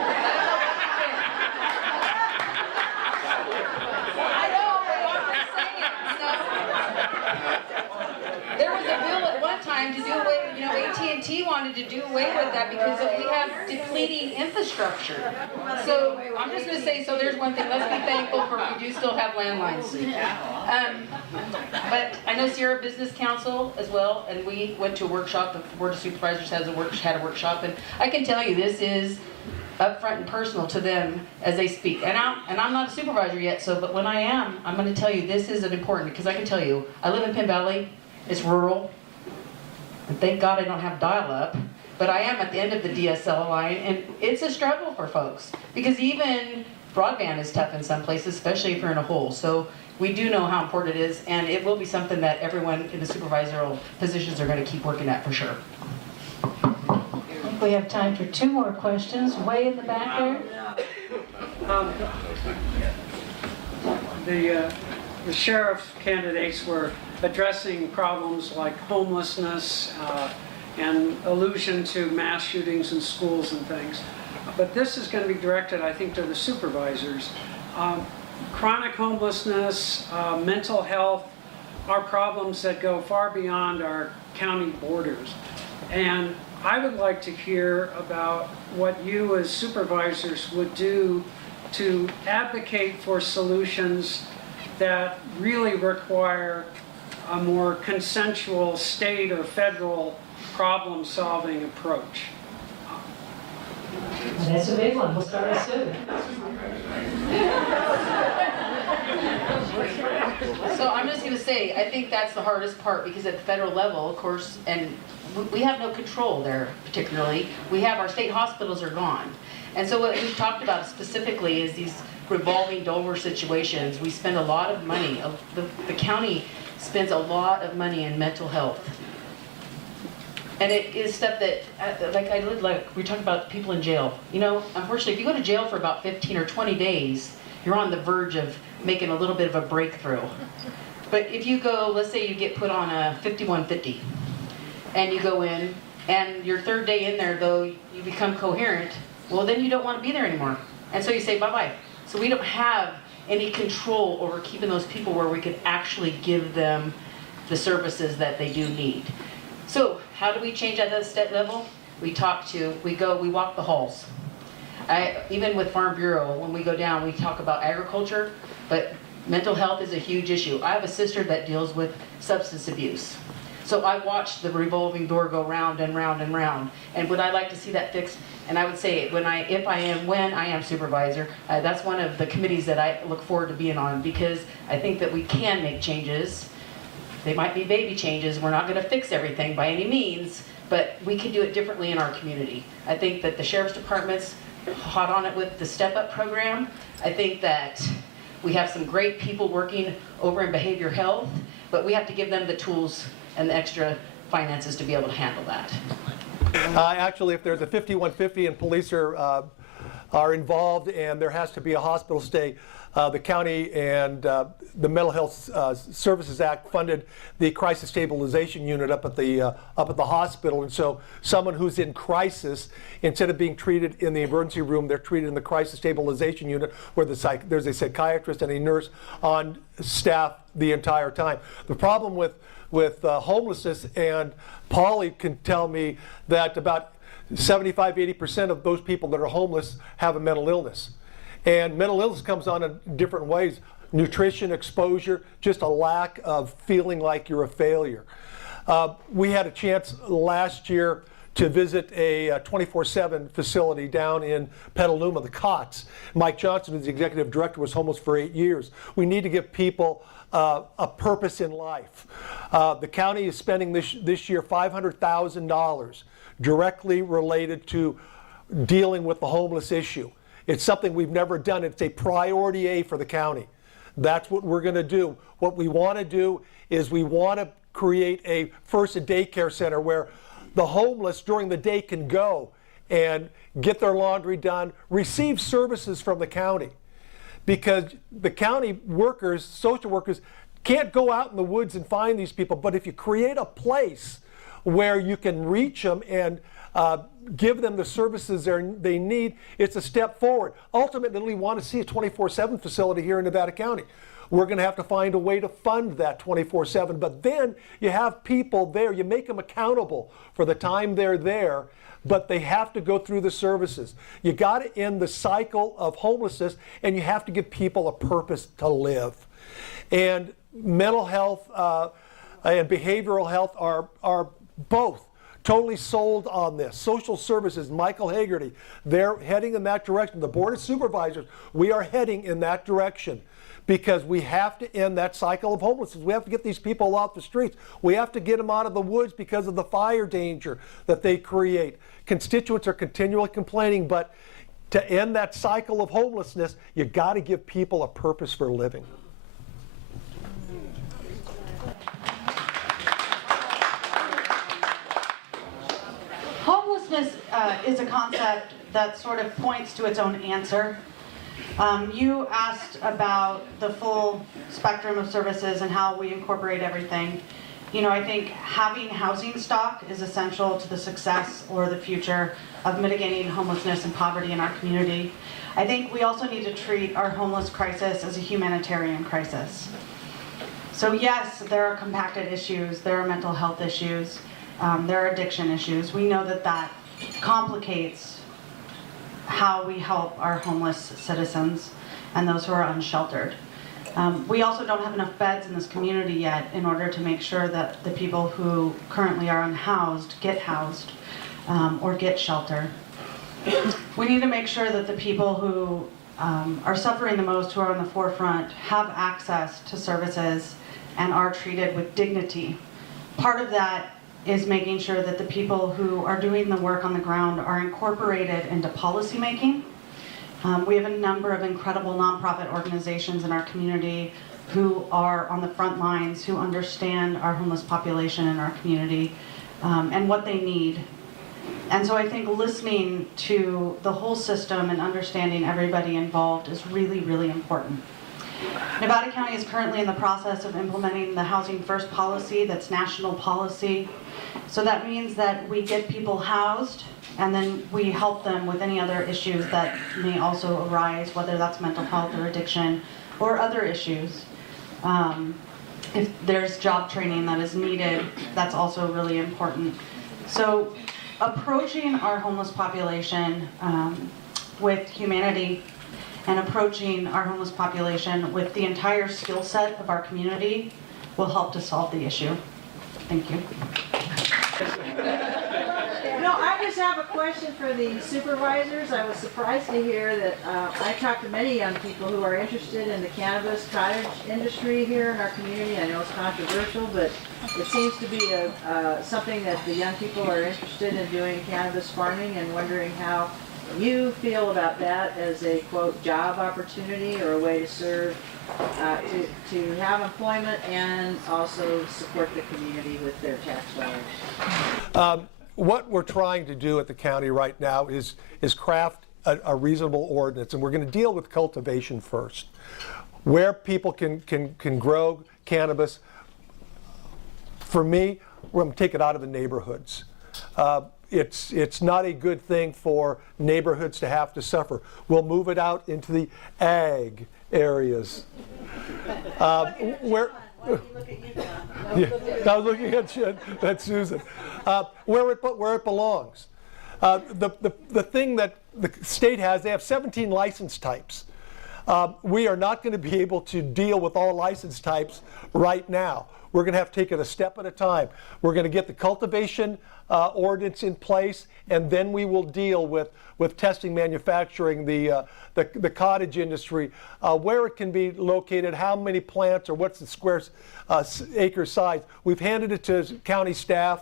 time to do away, AT&T wanted to do away with that because we have depleting infrastructure. So I'm just gonna say, so there's one thing, let's be thankful for we do still have landlines. But I know Sierra Business Council as well, and we went to a workshop, the Board of Supervisors had a workshop, and I can tell you this is upfront and personal to them as they speak. And I'm not a supervisor yet, but when I am, I'm going to tell you this is important, because I can tell you, I live in Penn Valley, it's rural, and thank God I don't have dial-up, but I am at the end of the DSL line, and it's a struggle for folks, because even broadband is tough in some places, especially if you're in a hole. So we do know how important it is, and it will be something that everyone in the supervisorial positions are going to keep working at for sure. We have time for 2 more questions. Way in the back there. The sheriff's candidates were addressing problems like homelessness and allusion to mass shootings in schools and things. But this is going to be directed, I think, to the supervisors. Chronic homelessness, mental health are problems that go far beyond our county borders. And I would like to hear about what you as supervisors would do to advocate for solutions that really require a more consensual state or federal problem-solving approach. That's a big one. We'll start with Sue. So I'm just going to say, I think that's the hardest part, because at the federal level, of course, and we have no control there particularly. We have our state hospitals are gone. And so what we've talked about specifically is these revolving door situations. We spend a lot of money. The county spends a lot of money in mental health. And it is stuff that, we're talking about people in jail. Unfortunately, if you go to jail for about 15 or 20 days, you're on the verge of making a little bit of a breakthrough. But if you go, let's say you get put on a 5150, and you go in, and your 3rd day in there, though, you become coherent, well, then you don't want to be there anymore. And so you say bye-bye. So we don't have any control over keeping those people where we could actually give them the services that they do need. So how do we change at that state level? We walk the halls. Even with Farm Bureau, when we go down, we talk about agriculture, but mental health is a huge issue. I have a sister that deals with substance abuse. So I watch the revolving door go round and round and round. And would I like to see that fixed? And I would say, when I am supervisor, that's one of the committees that I look forward to being on, because I think that we can make changes. They might be baby changes. We're not going to fix everything by any means, but we can do it differently in our community. I think that the sheriff's department's hot on it with the Step Up program. I think that we have some great people working over in behavior health, but we have to give them the tools and the extra finances to be able to handle that. Actually, if there's a 5150 and police are involved and there has to be a hospital stay, the county and the Mental Health Services Act funded the crisis stabilization unit up at the hospital, and so someone who's in crisis, instead of being treated in the emergency room, they're treated in the crisis stabilization unit, where there's a psychiatrist and a nurse on staff the entire time. The problem with homelessness, and Polly can tell me that about 75–80% of those people that are homeless have a mental illness. And mental illness comes on in different ways: nutrition, exposure, just a lack of feeling like you're a failure. We had a chance last year to visit a 24/7 facility down in Petaluma, the COTS. Mike Johnson, who's the executive director, was homeless for 8 years. We need to give people a purpose in life. The county is spending this year $500,000 directly related to dealing with the homeless issue. It's something we've never done. It's a priority A for the county. That's what we're going to do. What we want to do is we want to create a daycare center where the homeless during the day can go and get their laundry done, receive services from the county. Because the county workers, social workers, can't go out in the woods and find these people. But if you create a place where you can reach them and give them the services they need, it's a step forward. Ultimately, we want to see a 24/7 facility here in Nevada County. we're going to have to find a way to fund that 24/7. But then you have people there, you make them accountable for the time they're there, but they have to go through the services. You got to end the cycle of homelessness, and you have to give people a purpose to live. And mental health and behavioral health are both totally sold on this. Social services, Michael Hagerty, they're heading in that direction. The Board of Supervisors, we are heading in that direction because we have to end that cycle of homelessness. We have to get these people off the streets. We have to get them out of the woods because of the fire danger that they create. Constituents are continually complaining, but to end that cycle of homelessness, you got to give people a purpose for living. Homelessness is a concept that sort of points to its own answer. You asked about the full spectrum of services and how we incorporate everything. You know, I think having housing stock is essential to the success or the future of mitigating homelessness and poverty in our community. I think we also need to treat our homeless crisis as a humanitarian crisis. So yes, there are compacted issues, there are mental health issues, there are addiction issues. We know that that complicates how we help our homeless citizens and those who are unsheltered. We also don't have enough beds in this community yet in order to make sure that the people who currently are unhoused get housed or get shelter. We need to make sure that the people who are suffering the most, who are on the forefront, have access to services and are treated with dignity. Part of that is making sure that the people who are doing the work on the ground are incorporated into policymaking. We have a number of incredible nonprofit organizations in our community who are on the front lines, who understand our homeless population in our community and what they need. And so I think listening to the whole system and understanding everybody involved is really, really important. Nevada County is currently in the process of implementing the Housing First policy that's national policy. So that means that we get people housed and then we help them with any other issues that may also arise, whether that's mental health or addiction or other issues. If there's job training that is needed, that's also really important. So approaching our homeless population with humanity and approaching our homeless population with the entire skill set of our community will help to solve the issue. Thank you. No, I just have a question for the supervisors. I was surprised to hear that I talked to many young people who are interested in the cannabis cottage industry here in our community. I know it's controversial, but it seems to be something that the young people are interested in doing, cannabis farming, and wondering how you feel about that as a, quote, job opportunity or a way to serve, to have employment and also support the community with their tax dollars. What we're trying to do at the county right now is craft a reasonable ordinance, and we're going to deal with cultivation first. Where people can grow cannabis, for me, we're going to take it out of the neighborhoods. It's not a good thing for neighborhoods to have to suffer. We'll move it out into the ag areas. Where yeah, I was looking at Susan. Where it belongs. The thing that the state has, they have 17 license types. We are not going to be able to deal with all license types right now. We're going to have to take it a step at a time. We're going to get the cultivation ordinance in place, and then we will deal with testing, manufacturing, the cottage industry, where it can be located, how many plants, or what's the square acre size. We've handed it to county staff.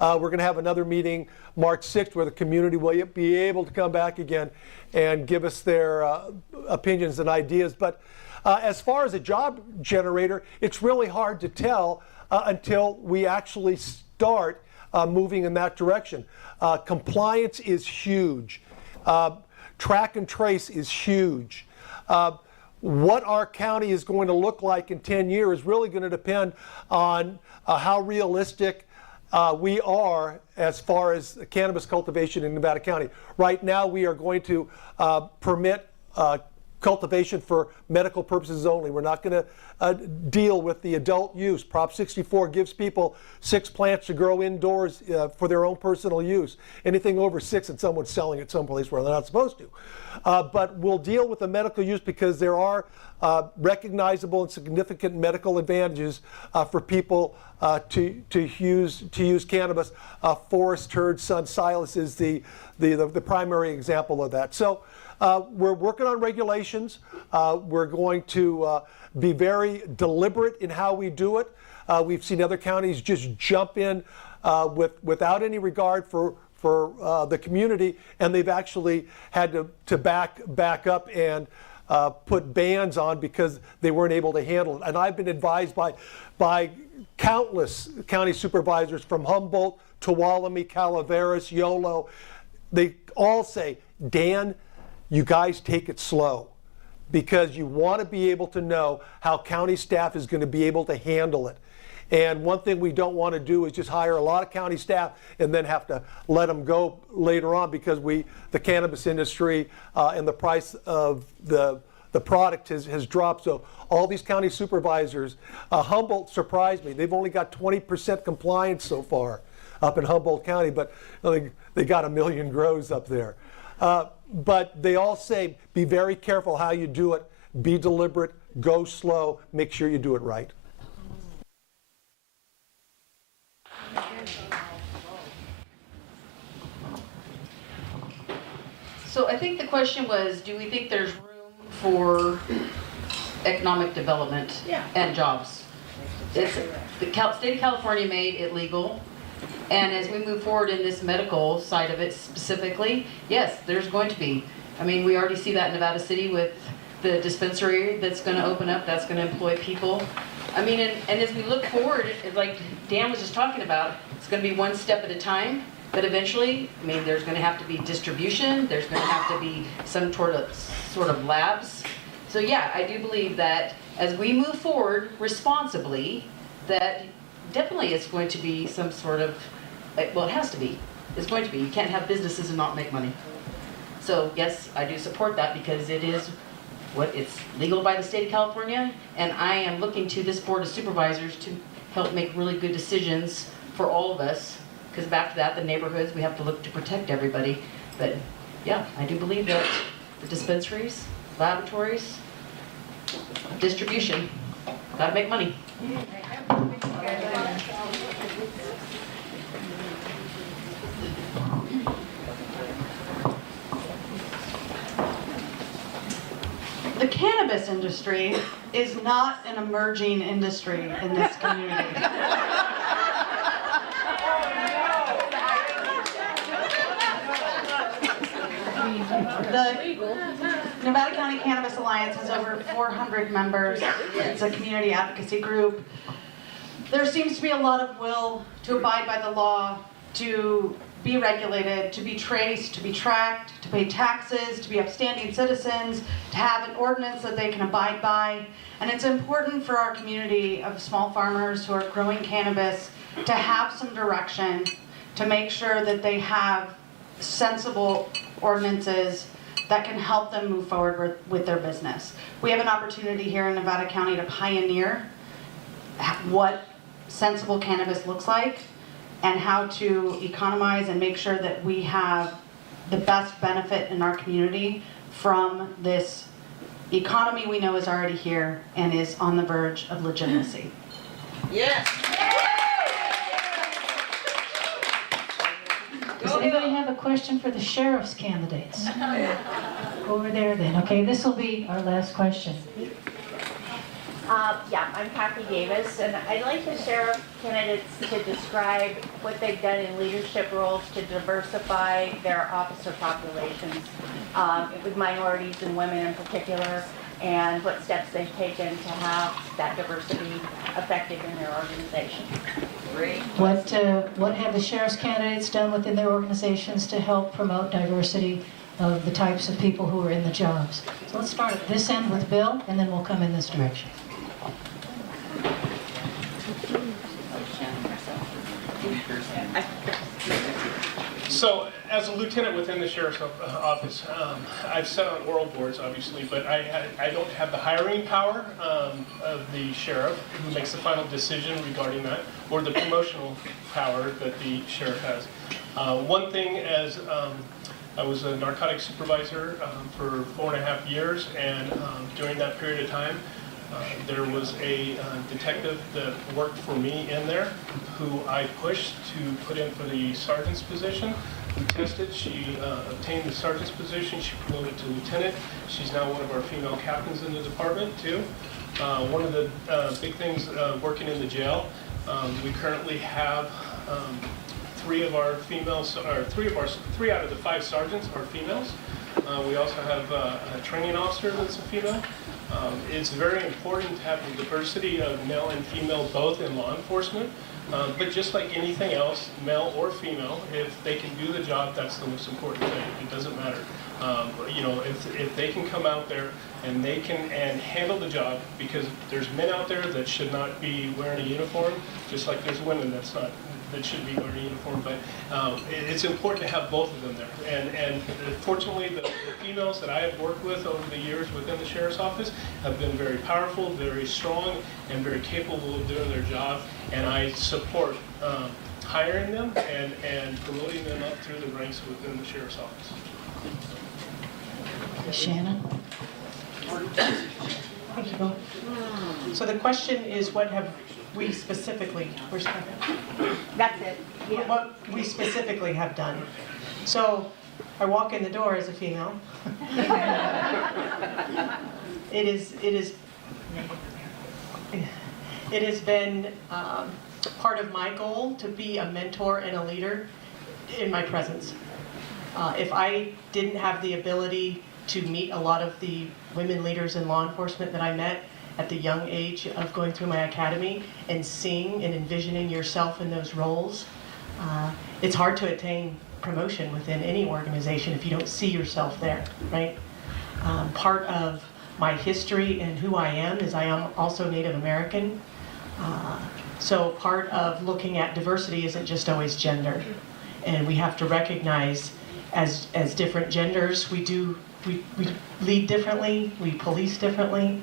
We're going to have another meeting March 6th where the community will be able to come back again and give us their opinions and ideas. But as far as a job generator, it's really hard to tell until we actually start moving in that direction. Compliance is huge. Track and trace is huge. What our county is going to look like in 10 years is really going to depend on how realistic we are as far as cannabis cultivation in Nevada County. Right now, we are going to permit cultivation for medical purposes only. We're not going to deal with the adult use. Prop 64 gives people 6 plants to grow indoors for their own personal use. Anything over 6 and someone's selling it someplace where they're not supposed to. But we'll deal with the medical use because there are recognizable and significant medical advantages for people to use cannabis. Forest Herd Sun Silas is the primary example of that. So we're working on regulations. We're going to be very deliberate in how we do it. We've seen other counties just jump in without any regard for the community, and they've actually had to back up and put bans on because they weren't able to handle it. And I've been advised by countless county supervisors from Humboldt, Tuolumne, Calaveras, Yolo. They all say, Dan, you guys take it slow, because you want to be able to know how county staff is going to be able to handle it. And one thing we don't want to do is just hire a lot of county staff and then have to let them go later on because the cannabis industry and the price of the product has dropped. So all these county supervisors, Humboldt surprised me. They've only got 20% compliance so far up in Humboldt County, but they got 1 million grows up there. But they all say, be very careful how you do it, be deliberate, go slow, make sure you do it right. So I think the question was, do we think there's room for economic development and jobs? The state of California made it legal. And as we move forward in this medical side of it specifically, yes, there's going to be. I mean, we already see that in Nevada City with the dispensary that's going to open up, that's going to employ people. I mean, and as we look forward, like Dan was just talking about, it's going to be one step at a time, but eventually, I mean, there's going to have to be distribution, there's going to have to be some sort of labs. So yeah, I do believe that as we move forward responsibly, that definitely it's going to be some sort of, well, it has to be. It's going to be. You can't have businesses and not make money. So yes, I do support that because it is it's legal by the state of California, and I am looking to this board of supervisors to help make really good decisions for all of us. Because back to that, the neighborhoods, we have to look to protect everybody. But yeah, I do believe that the dispensaries, laboratories, distribution, gotta make money. The cannabis industry is not an emerging industry in this community. The Nevada County Cannabis Alliance has over 400 members. It's a community advocacy group. There seems to be a lot of will to abide by the law, to be regulated, to be traced, to be tracked, to pay taxes, to be upstanding citizens, to have an ordinance that they can abide by. And it's important for our community of small farmers who are growing cannabis to have some direction, to make sure that they have sensible ordinances that can help them move forward with their business. We have an opportunity here in Nevada County to pioneer what sensible cannabis looks like and how to economize and make sure that we have the best benefit in our community from this economy we know is already here and is on the verge of legitimacy. Yes. Does anybody have a question for the sheriff's candidates? Over there then. Okay, this will be our last question. Yeah, I'm Kathy Davis, and I'd like the sheriff candidates to describe what they've done in leadership roles to diversify their officer populations, with minorities and women in particular, and what steps they've taken to have that diversity effective in their organization. Great. What have the sheriff's candidates done within their organizations to help promote diversity of the types of people who are in the jobs? So let's start at this end with Bill, and then we'll come in this direction. So, as a lieutenant within the sheriff's office, I've sat on oral boards, obviously, but I don't have the hiring power of the sheriff, who makes the final decision regarding that, or the promotional power that the sheriff has. One thing, as I was a narcotics supervisor for 4.5 years, and during that period of time, there was a detective that worked for me in there who I pushed to put in for the sergeant's position. We tested, she obtained the sergeant's position, she promoted to lieutenant. She's now one of our female captains in the department too. One of the big things working in the jail, we currently have three out of the 5 sergeants are females. We also have a training officer that's a female. It's very important to have the diversity of male and female both in law enforcement, but just like anything else, male or female, if they can do the job, that's the most important thing. It doesn't matter. You know, if they can come out there and they can handle the job, because there's men out there that should not be wearing a uniform, just like there's women that should be wearing a uniform, but it's important to have both of them there. And fortunately, the females that I have worked with over the years within the sheriff's office have been very powerful, very strong, and very capable of doing their job, and I support hiring them and promoting them up through the ranks within the sheriff's office. Shannon? Thank you, Bill. So the question is, what have we specifically, That's it. Yeah. what we specifically have done. So I walk in the door as a female. It has been part of my goal to be a mentor and a leader in my presence. If I didn't have the ability to meet a lot of the women leaders in law enforcement that I met at the young age of going through my academy and seeing and envisioning yourself in those roles, it's hard to attain promotion within any organization if you don't see yourself there, right? Part of my history and who I am is I am also Native American. So part of looking at diversity isn't just always gender. And we have to recognize as different genders, we lead differently, we police differently.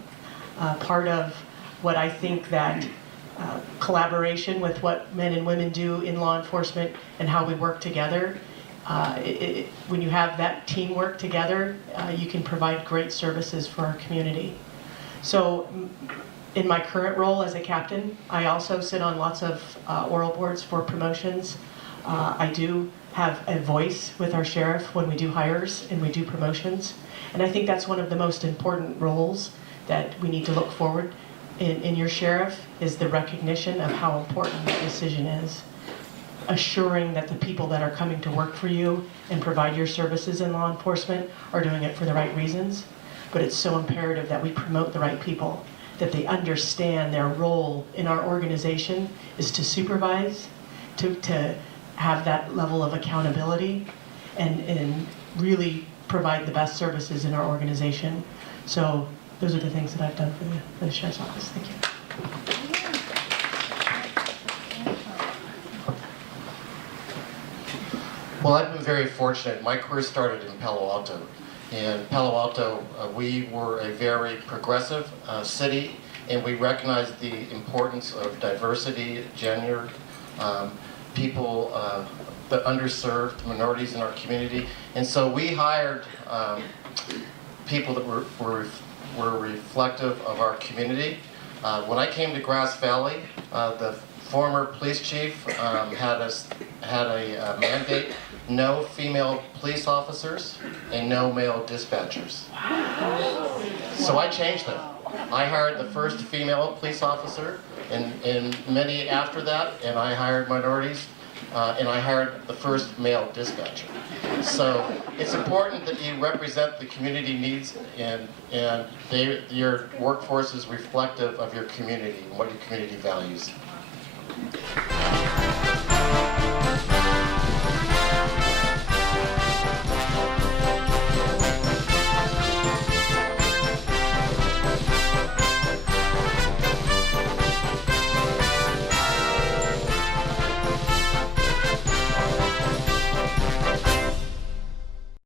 Part of what I think that collaboration with what men and women do in law enforcement and how we work together, when you have that teamwork together, you can provide great services for our community. So in my current role as a captain, I also sit on lots of oral boards for promotions. I do have a voice with our sheriff when we do hires and we do promotions. And I think that's one of the most important roles that we need to look forward in your sheriff, is the recognition of how important that decision is. Assuring that the people that are coming to work for you and provide your services in law enforcement are doing it for the right reasons. But it's so imperative that we promote the right people, that they understand their role in our organization is to supervise, to have that level of accountability, and really provide the best services in our organization. So those are the things that I've done for the Sheriff's Office. Thank you. Well, I've been very fortunate. My career started in Palo Alto. In Palo Alto, we were a very progressive city, and we recognized the importance of diversity, gender, people, the underserved minorities in our community. And so we hired people that were reflective of our community. When I came to Grass Valley, the former police chief had a mandate: no female police officers and no male dispatchers. So I changed them. I hired the first female police officer, and many after that, and I hired minorities, and I hired the first male dispatcher. So it's important that you represent the community needs, and your workforce is reflective of your community and what your community values.